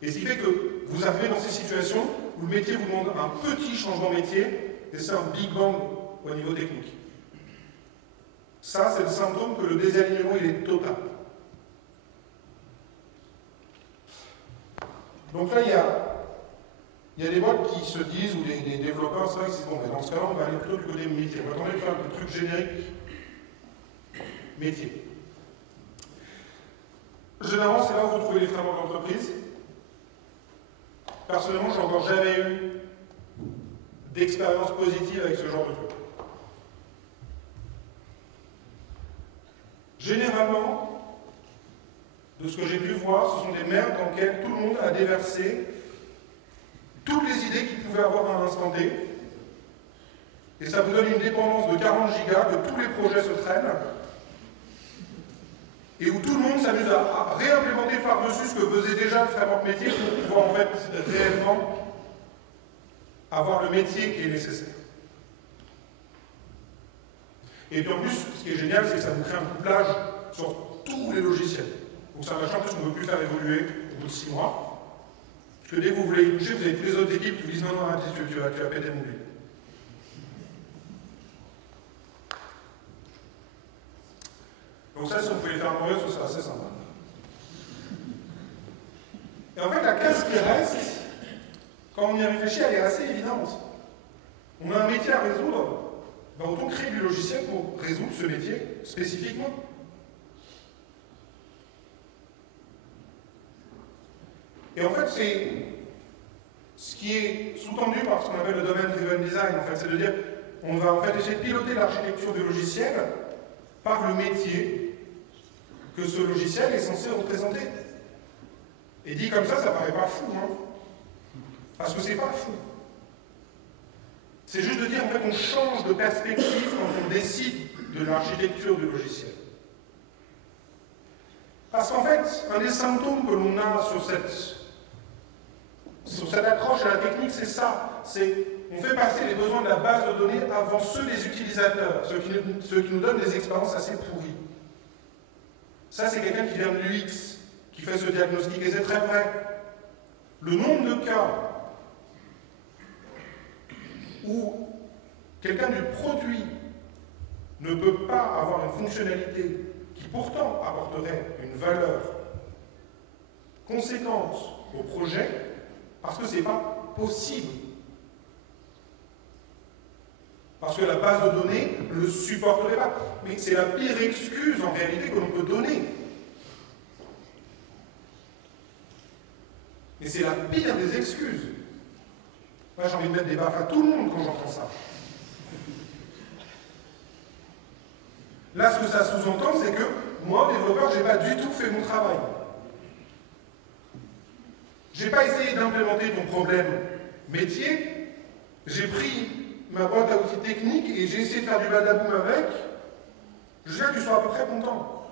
Et ce qui fait que vous arrivez dans ces situations où le métier vous demande un petit changement métier, et c'est un big bang au niveau technique. Ça, c'est le symptôme que le désalignement, il est total. Donc là, il y a des boîtes qui se disent, ou des développeurs, c'est vrai que c'est bon, mais dans ce cas-là, on va aller plutôt du côté métier. On va tenter de faire un truc générique métier. Généralement, c'est là où vous trouvez les frameworks d'entreprise. Personnellement, j'ai encore jamais eu d'expérience positive avec ce genre de truc. Généralement, de ce que j'ai pu voir, ce sont des merdes dans lesquelles tout le monde a déversé toutes les idées qu'il pouvait avoir à un instant T. Et ça vous donne une dépendance de 40 gigas, que tous les projets se traînent, et où tout le monde s'amuse à réimplémenter par-dessus ce que faisait déjà le framework métier pour pouvoir en fait réellement avoir le métier qui est nécessaire. Et puis en plus, ce qui est génial, c'est que ça vous crée un couplage sur tous les logiciels. Donc c'est un machin qu'on ne peut plus faire évoluer au bout de 6 mois. Parce que dès que vous voulez y toucher, vous avez toutes les autres équipes qui vous disent non, non, tu vas péter mon but. Donc ça, si on pouvait les faire mourir, ce serait assez sympa. Et en fait, la case qui reste, quand on y réfléchit, elle est assez évidente. On a un métier à résoudre, ben autant créer du logiciel pour résoudre ce métier spécifiquement. Et en fait, c'est ce qui est sous-tendu par ce qu'on appelle le domaine driven design, en fait, c'est de dire on va en fait essayer de piloter l'architecture du logiciel par le métier que ce logiciel est censé représenter. Et dit comme ça paraît pas fou, hein. Parce que c'est pas fou. C'est juste de dire, en fait, on change de perspective quand on décide de l'architecture du logiciel. Parce qu'en fait, un des symptômes que l'on a sur cette approche à la technique, c'est ça. C'est on fait passer les besoins de la base de données avant ceux des utilisateurs, ceux qui nous donnent des expériences assez pourries. Ça, c'est quelqu'un qui vient de l'UX, qui fait ce diagnostic, et c'est très vrai. Le nombre de cas où quelqu'un du produit ne peut pas avoir une fonctionnalité qui pourtant apporterait une valeur conséquente au projet, parce que ce n'est pas possible. Parce que la base de données ne le supporterait pas. Mais c'est la pire excuse en réalité que l'on peut donner. Et c'est la pire des excuses. Moi, j'ai envie de mettre des baffes à tout le monde quand j'entends ça. Là, ce que ça sous-entend, c'est que moi, développeur, je n'ai pas du tout fait mon travail. Je n'ai pas essayé d'implémenter ton problème métier. J'ai pris ma boîte à outils technique et j'ai essayé de faire du badaboum avec. Je veux que tu sois à peu près content.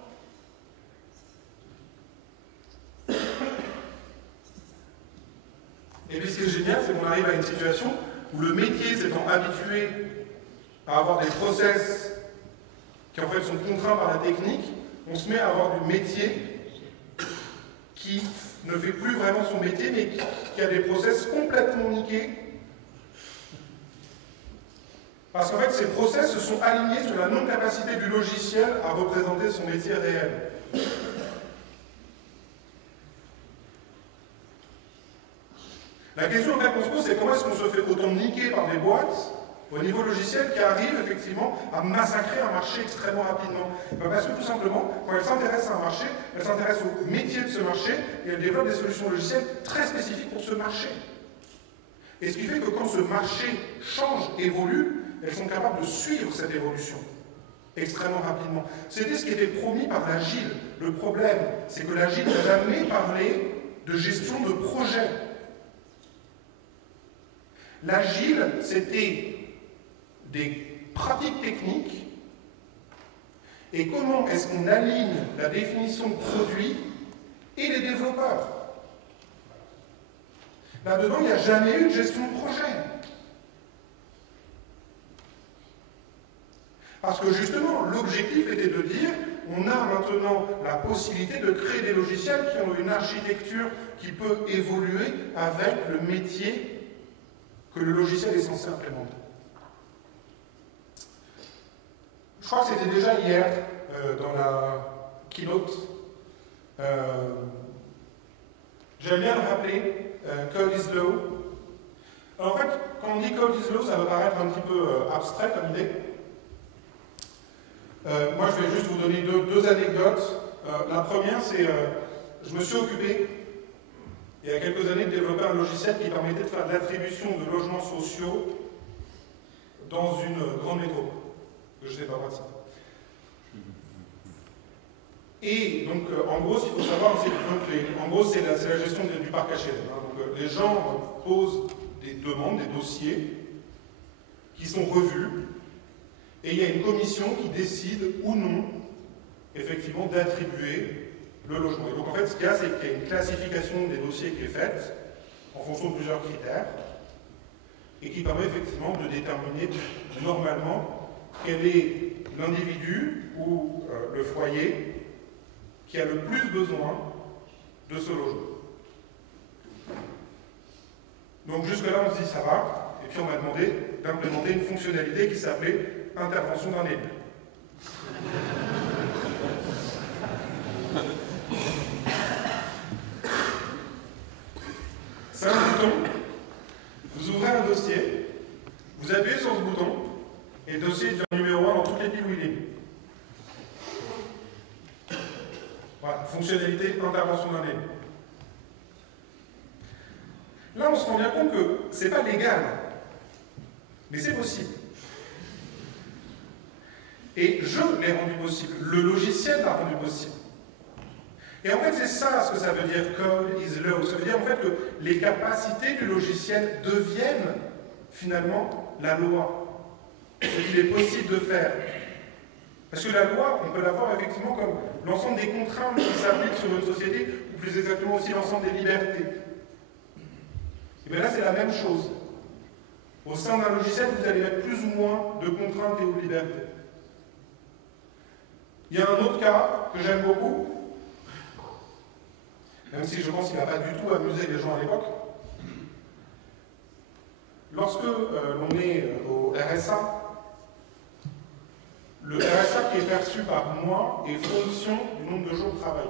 Et puis ce qui est génial, c'est qu'on arrive à une situation où le métier s'étant habitué à avoir des process qui en fait sont contraints par la technique, on se met à avoir du métier qui ne fait plus vraiment son métier, mais qui a des process complètement niqués. Parce qu'en fait, ces process se sont alignés sur la non-capacité du logiciel à représenter son métier réel. La question qu'on se pose, c'est comment est-ce qu'on se fait autant niquer par des boîtes au niveau logiciel qui arrivent effectivement à massacrer un marché extrêmement rapidement. Parce que tout simplement, quand elles s'intéressent à un marché, elles s'intéressent au métier de ce marché et elles développent des solutions logicielles très spécifiques pour ce marché. Et ce qui fait que quand ce marché change, évolue, elles sont capables de suivre cette évolution extrêmement rapidement. C'était ce qui était promis par l'Agile. Le problème, c'est que l'Agile n'a jamais parlé de gestion de projet. L'Agile, c'était des pratiques techniques et comment est-ce qu'on aligne la définition de produit et les développeurs. Là-dedans, il n'y a jamais eu de gestion de projet. Parce que justement, l'objectif était de dire, on a maintenant la possibilité de créer des logiciels qui ont une architecture qui peut évoluer avec le métier que le logiciel est censé implémenter. Je crois que c'était déjà hier, dans la keynote. J'aime bien le rappeler, code is law. Alors en fait, quand on dit code is law, ça va paraître un petit peu abstrait comme idée. Moi, je vais juste vous donner deux anecdotes. La première, c'est je me suis occupé, il y a quelques années, de développer un logiciel qui permettait de faire de l'attribution de logements sociaux dans une grande métropole. Je ne sais pas moi de ça. Et donc, en gros, ce qu'il faut savoir, c'est que c'est la gestion du parc HLM. Donc, les gens posent des demandes, des dossiers qui sont revus, et il y a une commission qui décide ou non, effectivement, d'attribuer le logement. Et donc, en fait, ce qu'il y a, c'est qu'il y a une classification des dossiers qui est faite en fonction de plusieurs critères et qui permet effectivement de déterminer normalement quel est l'individu ou le foyer qui a le plus besoin de ce logement. Donc jusque-là, on se dit ça va, et puis on m'a demandé d'implémenter une fonctionnalité qui s'appelait intervention d'un élu. C'est un bouton, vous ouvrez un dossier, vous appuyez sur ce bouton, et le dossier devient numéro 1 dans toutes les piles où il est mis. Voilà, fonctionnalité intervention d'un élu. Là, on se rend bien compte que ce n'est pas légal, mais c'est possible. Et je l'ai rendu possible, le logiciel l'a rendu possible. Et en fait, c'est ça ce que ça veut dire code is law. Ça veut dire en fait que les capacités du logiciel deviennent finalement la loi. Ce qu'il est possible de faire. Parce que la loi, on peut la voir effectivement comme l'ensemble des contraintes qui s'appliquent sur notre société, ou plus exactement aussi l'ensemble des libertés. Et bien là, c'est la même chose. Au sein d'un logiciel, vous allez mettre plus ou moins de contraintes et de libertés. Il y a un autre cas que j'aime beaucoup, même si je pense qu'il n'a pas du tout amusé les gens à l'époque. Lorsque l'on est au RSA, le RSA qui est perçu par mois est fonction du nombre de jours de travail.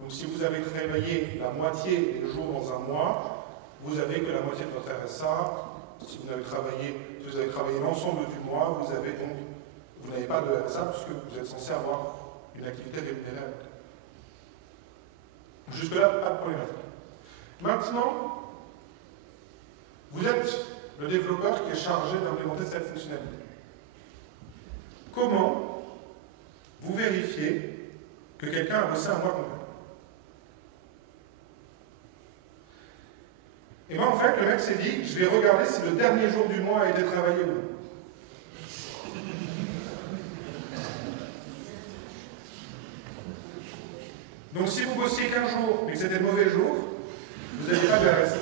Donc si vous avez travaillé la moitié des jours dans un mois, vous avez que la moitié de votre RSA. Si vous avez travaillé l'ensemble du mois, vous n'avez pas de RSA puisque vous êtes censé avoir une activité rémunérée. Jusque-là, pas de problématique. Maintenant, vous êtes le développeur qui est chargé d'implémenter cette fonctionnalité. Comment vous vérifiez que quelqu'un a bossé un mois complet? Et bien en fait, le mec s'est dit, je vais regarder si le dernier jour du mois a été travaillé ou non. Donc si vous bossiez qu'un jour et que c'était le mauvais jour, vous n'avez pas de RSA.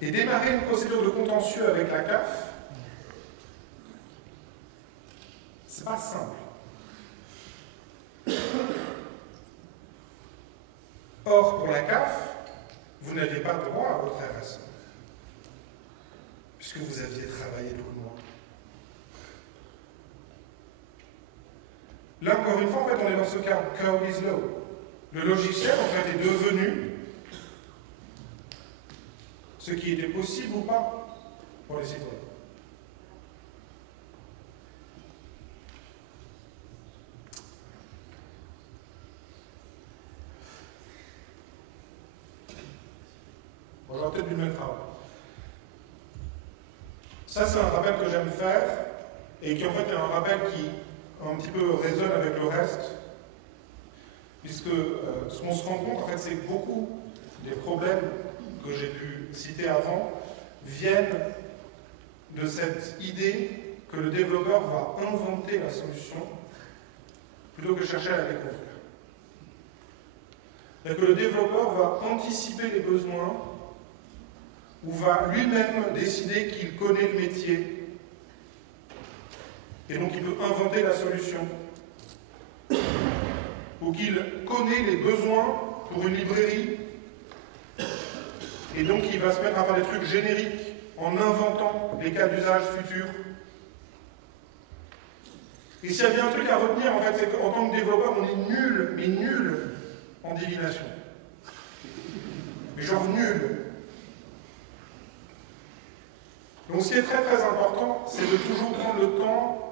Et démarrer une procédure de contentieux avec la CAF, c'est pas simple. Or, pour la CAF, vous n'avez pas droit à votre RSA. puisque vous aviez travaillé tout le mois. Là, encore une fois, en fait, on est dans ce cas, Cowley's Law. Le logiciel, en fait, est devenu ce qui était possible ou pas pour les citoyens. Bon, j'aurais peut-être dû le mettre avant. Ça, c'est un rappel que j'aime faire, et qui en fait est un rappel qui un petit peu résonne avec le reste, puisque ce qu'on se rend compte, en fait, c'est que beaucoup des problèmes que j'ai pu citer avant viennent de cette idée que le développeur va inventer la solution plutôt que chercher à la découvrir. Et que le développeur va anticiper les besoins ou va lui-même décider qu'il connaît le métier et donc il peut inventer la solution, ou qu'il connaît les besoins pour une librairie et donc il va se mettre à faire des trucs génériques en inventant des cas d'usage futurs. Et s'il y a bien un truc à retenir, en fait, c'est qu'en tant que développeur, on est nul, mais nul en divination. Mais genre nul. Donc ce qui est très très important, c'est de toujours prendre le temps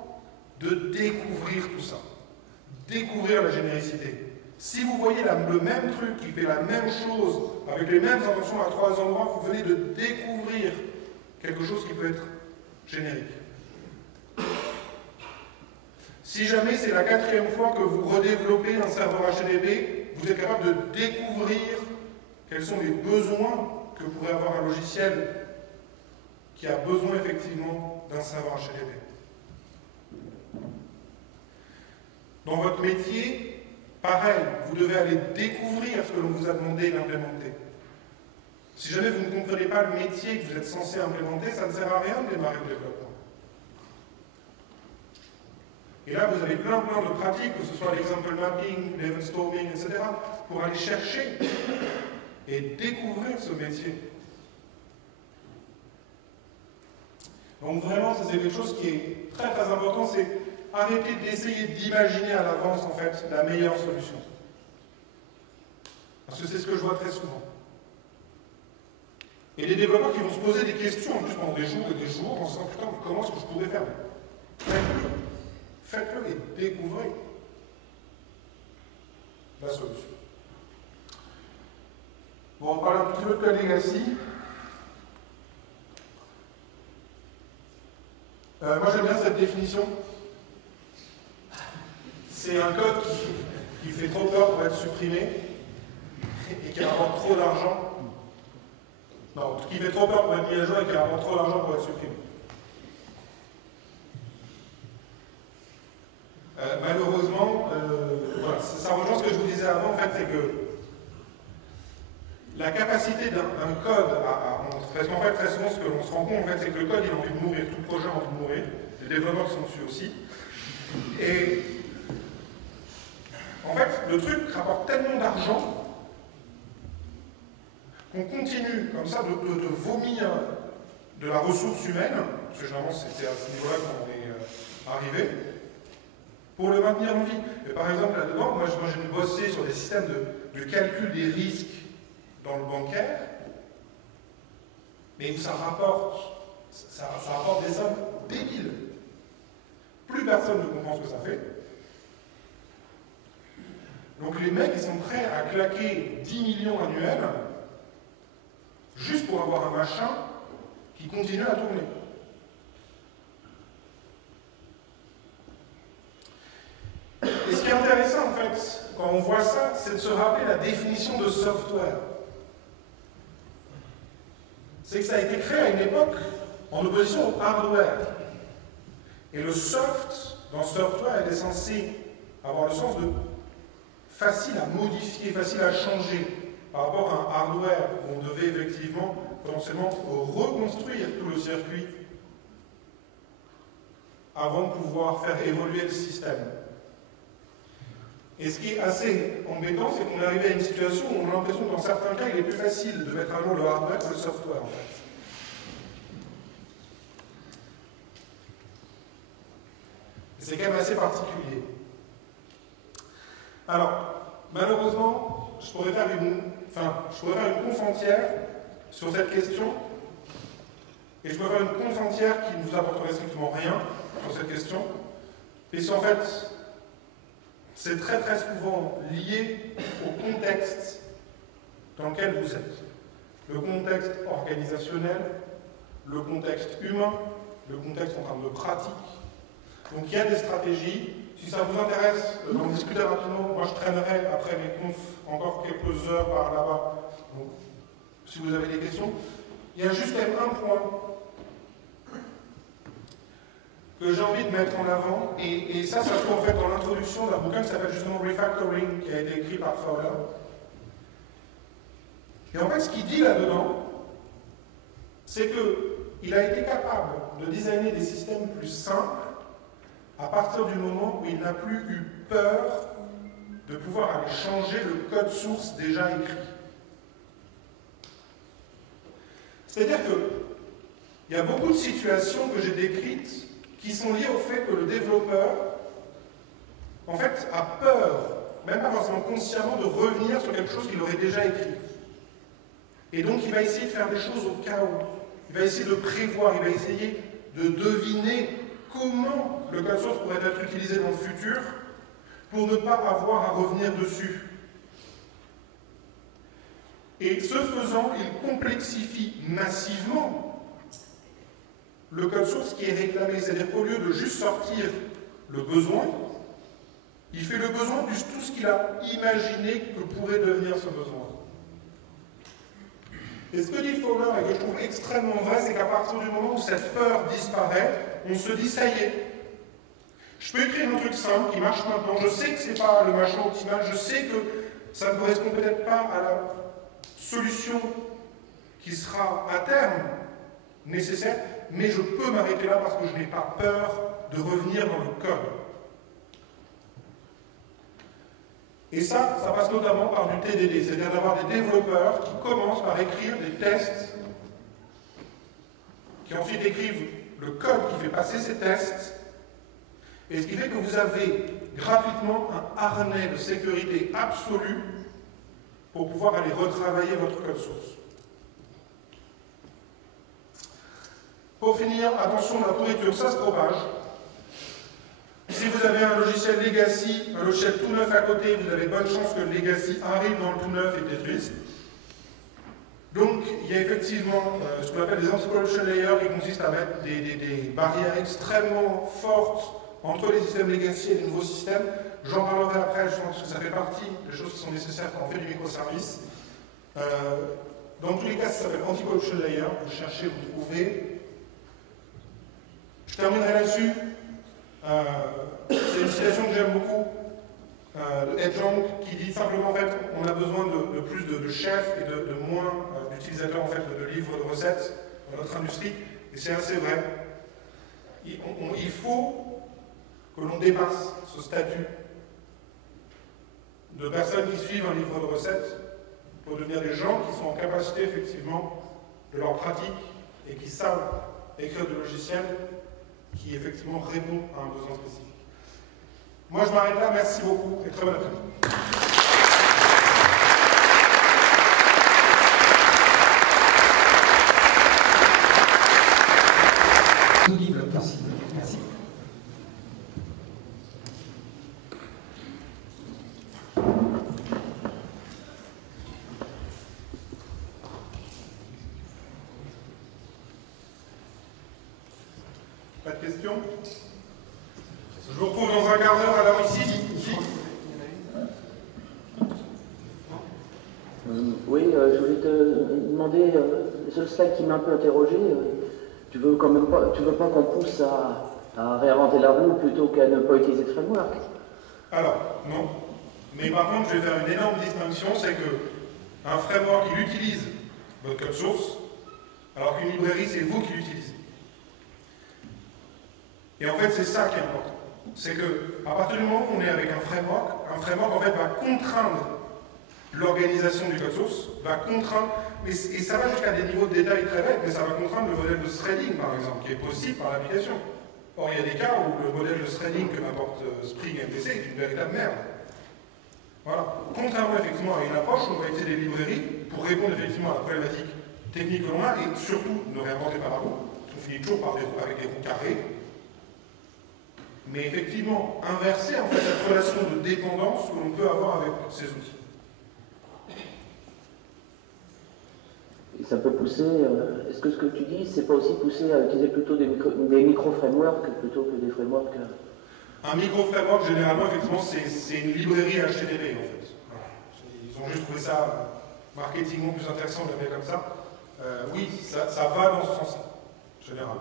de découvrir tout ça. Découvrir la généricité. Si vous voyez le même truc qui fait la même chose, avec les mêmes intentions à 3 endroits, vous venez de découvrir quelque chose qui peut être générique. Si jamais c'est la 4e fois que vous redéveloppez un serveur HTTP, vous êtes capable de découvrir quels sont les besoins que pourrait avoir un logiciel qui a besoin effectivement d'un serveur HTTP. Dans votre métier, pareil, vous devez aller découvrir ce que l'on vous a demandé d'implémenter. Si jamais vous ne comprenez pas le métier que vous êtes censé implémenter, ça ne sert à rien de démarrer le développement. Et là, vous avez plein de pratiques, que ce soit l'example mapping, l'event storming, etc., pour aller chercher et découvrir ce métier. Donc vraiment, ça c'est quelque chose qui est très très important, c'est arrêter d'essayer d'imaginer à l'avance, en fait, la meilleure solution. Parce que c'est ce que je vois très souvent. Et des développeurs qui vont se poser des questions, en plus pendant des jours et des jours, en se disant, putain, comment est-ce que je pourrais faire? Faites-le et découvrez la solution. Bon, on parle un petit peu de la legacy. Moi j'aime bien cette définition. C'est un code qui fait trop peur pour être supprimé et qui rapporte trop d'argent. Non, qui fait trop peur pour être mis à jour et qui rapporte trop d'argent pour être supprimé. Malheureusement, voilà, ça rejoint ce que je vous disais avant, en fait, c'est que la capacité d'un code parce qu'en fait, très souvent, ce que l'on se rend compte, en fait, c'est que le code, il a envie de mourir, tout le projet a envie de mourir, les développeurs sont dessus aussi. Et en fait, le truc rapporte tellement d'argent qu'on continue, comme ça, de vomir de la ressource humaine, parce que généralement, c'est à ce niveau-là qu'on est arrivé, pour le maintenir en vie. Et par exemple, là-dedans, moi j'ai bossé sur des systèmes de calcul des risques dans le bancaire, mais où ça rapporte des sommes débiles. Plus personne ne comprend ce que ça fait. Donc les mecs, ils sont prêts à claquer 10 millions annuels juste pour avoir un machin qui continue à tourner. Et ce qui est intéressant, en fait, quand on voit ça, c'est de se rappeler la définition de software. C'est que ça a été créé à une époque en opposition au hardware. Et le soft, dans le software, il est censé avoir le sens de facile à modifier, facile à changer, par rapport à un hardware où on devait effectivement, potentiellement, reconstruire tout le circuit avant de pouvoir faire évoluer le système. Et ce qui est assez embêtant, c'est qu'on est arrivé à une situation où on a l'impression que dans certains cas, il est plus facile de mettre à jour le hardware que le software, en fait. C'est quand même assez particulier. Alors, malheureusement, je pourrais faire une conf entière sur cette question, et je pourrais faire une conf entière qui ne vous apporterait strictement rien sur cette question, et si en fait, c'est très très souvent lié au contexte dans lequel vous êtes. Le contexte organisationnel, le contexte humain, le contexte en termes de pratique. Donc il y a des stratégies. Si ça vous intéresse d'en discuter rapidement, moi je traînerai après mes confs encore quelques heures par là-bas. Donc si vous avez des questions, il y a juste un point que j'ai envie de mettre en avant, et ça se trouve en fait dans l'introduction d'un bouquin qui s'appelle justement Refactoring, qui a été écrit par Fowler. Et en fait, ce qu'il dit là-dedans, c'est qu'il a été capable de designer des systèmes plus simples à partir du moment où il n'a plus eu peur de pouvoir aller changer le code source déjà écrit. C'est-à-dire qu'il y a beaucoup de situations que j'ai décrites qui sont liées au fait que le développeur, en fait, a peur, même pas forcément consciemment, de revenir sur quelque chose qu'il aurait déjà écrit. Et donc, il va essayer de faire des choses au cas où. Il va essayer de prévoir, il va essayer de deviner comment le code source pourrait être utilisé dans le futur pour ne pas avoir à revenir dessus. Et ce faisant, il complexifie massivement le code source qui est réclamé. C'est-à-dire qu'au lieu de juste sortir le besoin, il fait le besoin de tout ce qu'il a imaginé que pourrait devenir ce besoin. Et ce que dit Fowler, et que je trouve extrêmement vrai, c'est qu'à partir du moment où cette peur disparaît, on se dit, ça y est, je peux écrire un truc simple qui marche maintenant, je sais que ce n'est pas le machin optimal, je sais que ça ne correspond peut-être pas à la solution qui sera à terme nécessaire, mais je peux m'arrêter là parce que je n'ai pas peur de revenir dans le code. Et ça passe notamment par du TDD, c'est-à-dire d'avoir des développeurs qui commencent par écrire des tests, qui ensuite écrivent le code qui fait passer ces tests, et ce qui fait que vous avez gratuitement un harnais de sécurité absolue pour pouvoir aller retravailler votre code source. Pour finir, attention, la pourriture, ça se propage. Si vous avez un logiciel legacy, un logiciel tout neuf à côté, vous avez bonne chance que le legacy arrive dans le tout neuf et détruise. Donc, il y a effectivement ce qu'on appelle des anti-corruption layers qui consistent à mettre des barrières extrêmement fortes entre les systèmes legacy et les nouveaux systèmes. J'en parlerai après, je pense que ça fait partie des choses qui sont nécessaires quand on fait du microservice. Dans tous les cas, ça s'appelle anti-corruption layer. Vous cherchez, vous trouvez. Je terminerai là-dessus. C'est une citation que j'aime beaucoup, de Ed Yong, qui dit simplement en fait on a besoin de plus de chefs et de moins d'utilisateurs en fait de livres de recettes dans notre industrie, et c'est assez vrai. Il faut que l'on dépasse ce statut de personnes qui suivent un livre de recettes pour devenir des gens qui sont en capacité effectivement de leur pratique et qui savent écrire des logiciels qui effectivement répond à un besoin spécifique. Moi je m'arrête là, merci beaucoup et très bon après-midi. Merci. Pas de questions? Je vous retrouve dans un quart d'heure à l'heure ici. Oui, je voulais te demander, le seul slide qui m'a un peu interrogé, tu veux pas qu'on pousse à réinventer la roue plutôt qu'à ne pas utiliser de framework? Alors, non. Mais par contre, je vais faire une énorme distinction, c'est qu'un framework, il utilise votre code source, alors qu'une librairie, c'est vous qui l'utilisez. Et en fait, c'est ça qui est important. C'est qu'à partir du moment où on est avec un framework en fait va contraindre l'organisation du code source, va contraindre, et ça va jusqu'à des niveaux de détail très bêtes, mais ça va contraindre le modèle de threading, par exemple, qui est possible par l'application. Or, il y a des cas où le modèle de threading que m'apporte Spring MVC est une véritable merde. Voilà. Contrairement effectivement à une approche où on va utiliser des librairies pour répondre effectivement à la problématique technique que l'on a et surtout ne réinventer pas la roue. On finit toujours avec des roues carrées. Mais effectivement, inverser en fait cette relation de dépendance que l'on peut avoir avec ces outils. Et ça peut pousser, est-ce que ce que tu dis, c'est pas aussi pousser à utiliser plutôt des micro-frameworks plutôt que des frameworks Un micro-framework, généralement, effectivement, c'est une librairie HTTP, en fait. Voilà. Ils ont juste trouvé ça marketingement plus intéressant de l'appeler comme ça. Oui, ça va dans ce sens-là, généralement.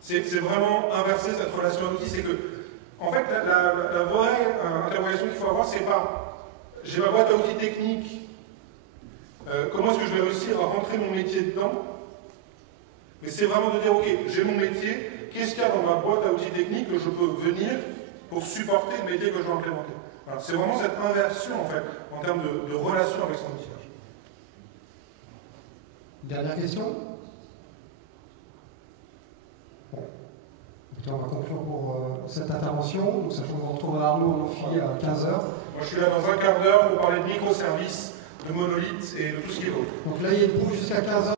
C'est vraiment inverser cette relation à l'outil. C'est que, en fait, la vraie interrogation qu'il faut avoir, c'est pas j'ai ma boîte à outils technique, comment est-ce que je vais réussir à rentrer mon métier dedans? Mais c'est vraiment de dire, ok, j'ai mon métier, qu'est-ce qu'il y a dans ma boîte à outils technique que je peux venir pour supporter le métier que je vais implémenter? Voilà. C'est vraiment cette inversion, en fait, en termes de relation avec son outillage. Dernière question? Bon. Écoutez, on va conclure pour cette intervention. Donc, sachant qu'on va retrouver Arnaud en amphi à 15h. Moi, je suis là dans un quart d'heure pour parler de microservices, de monolithes et de tout ce qui est autre. Donc là, il est debout jusqu'à 15h.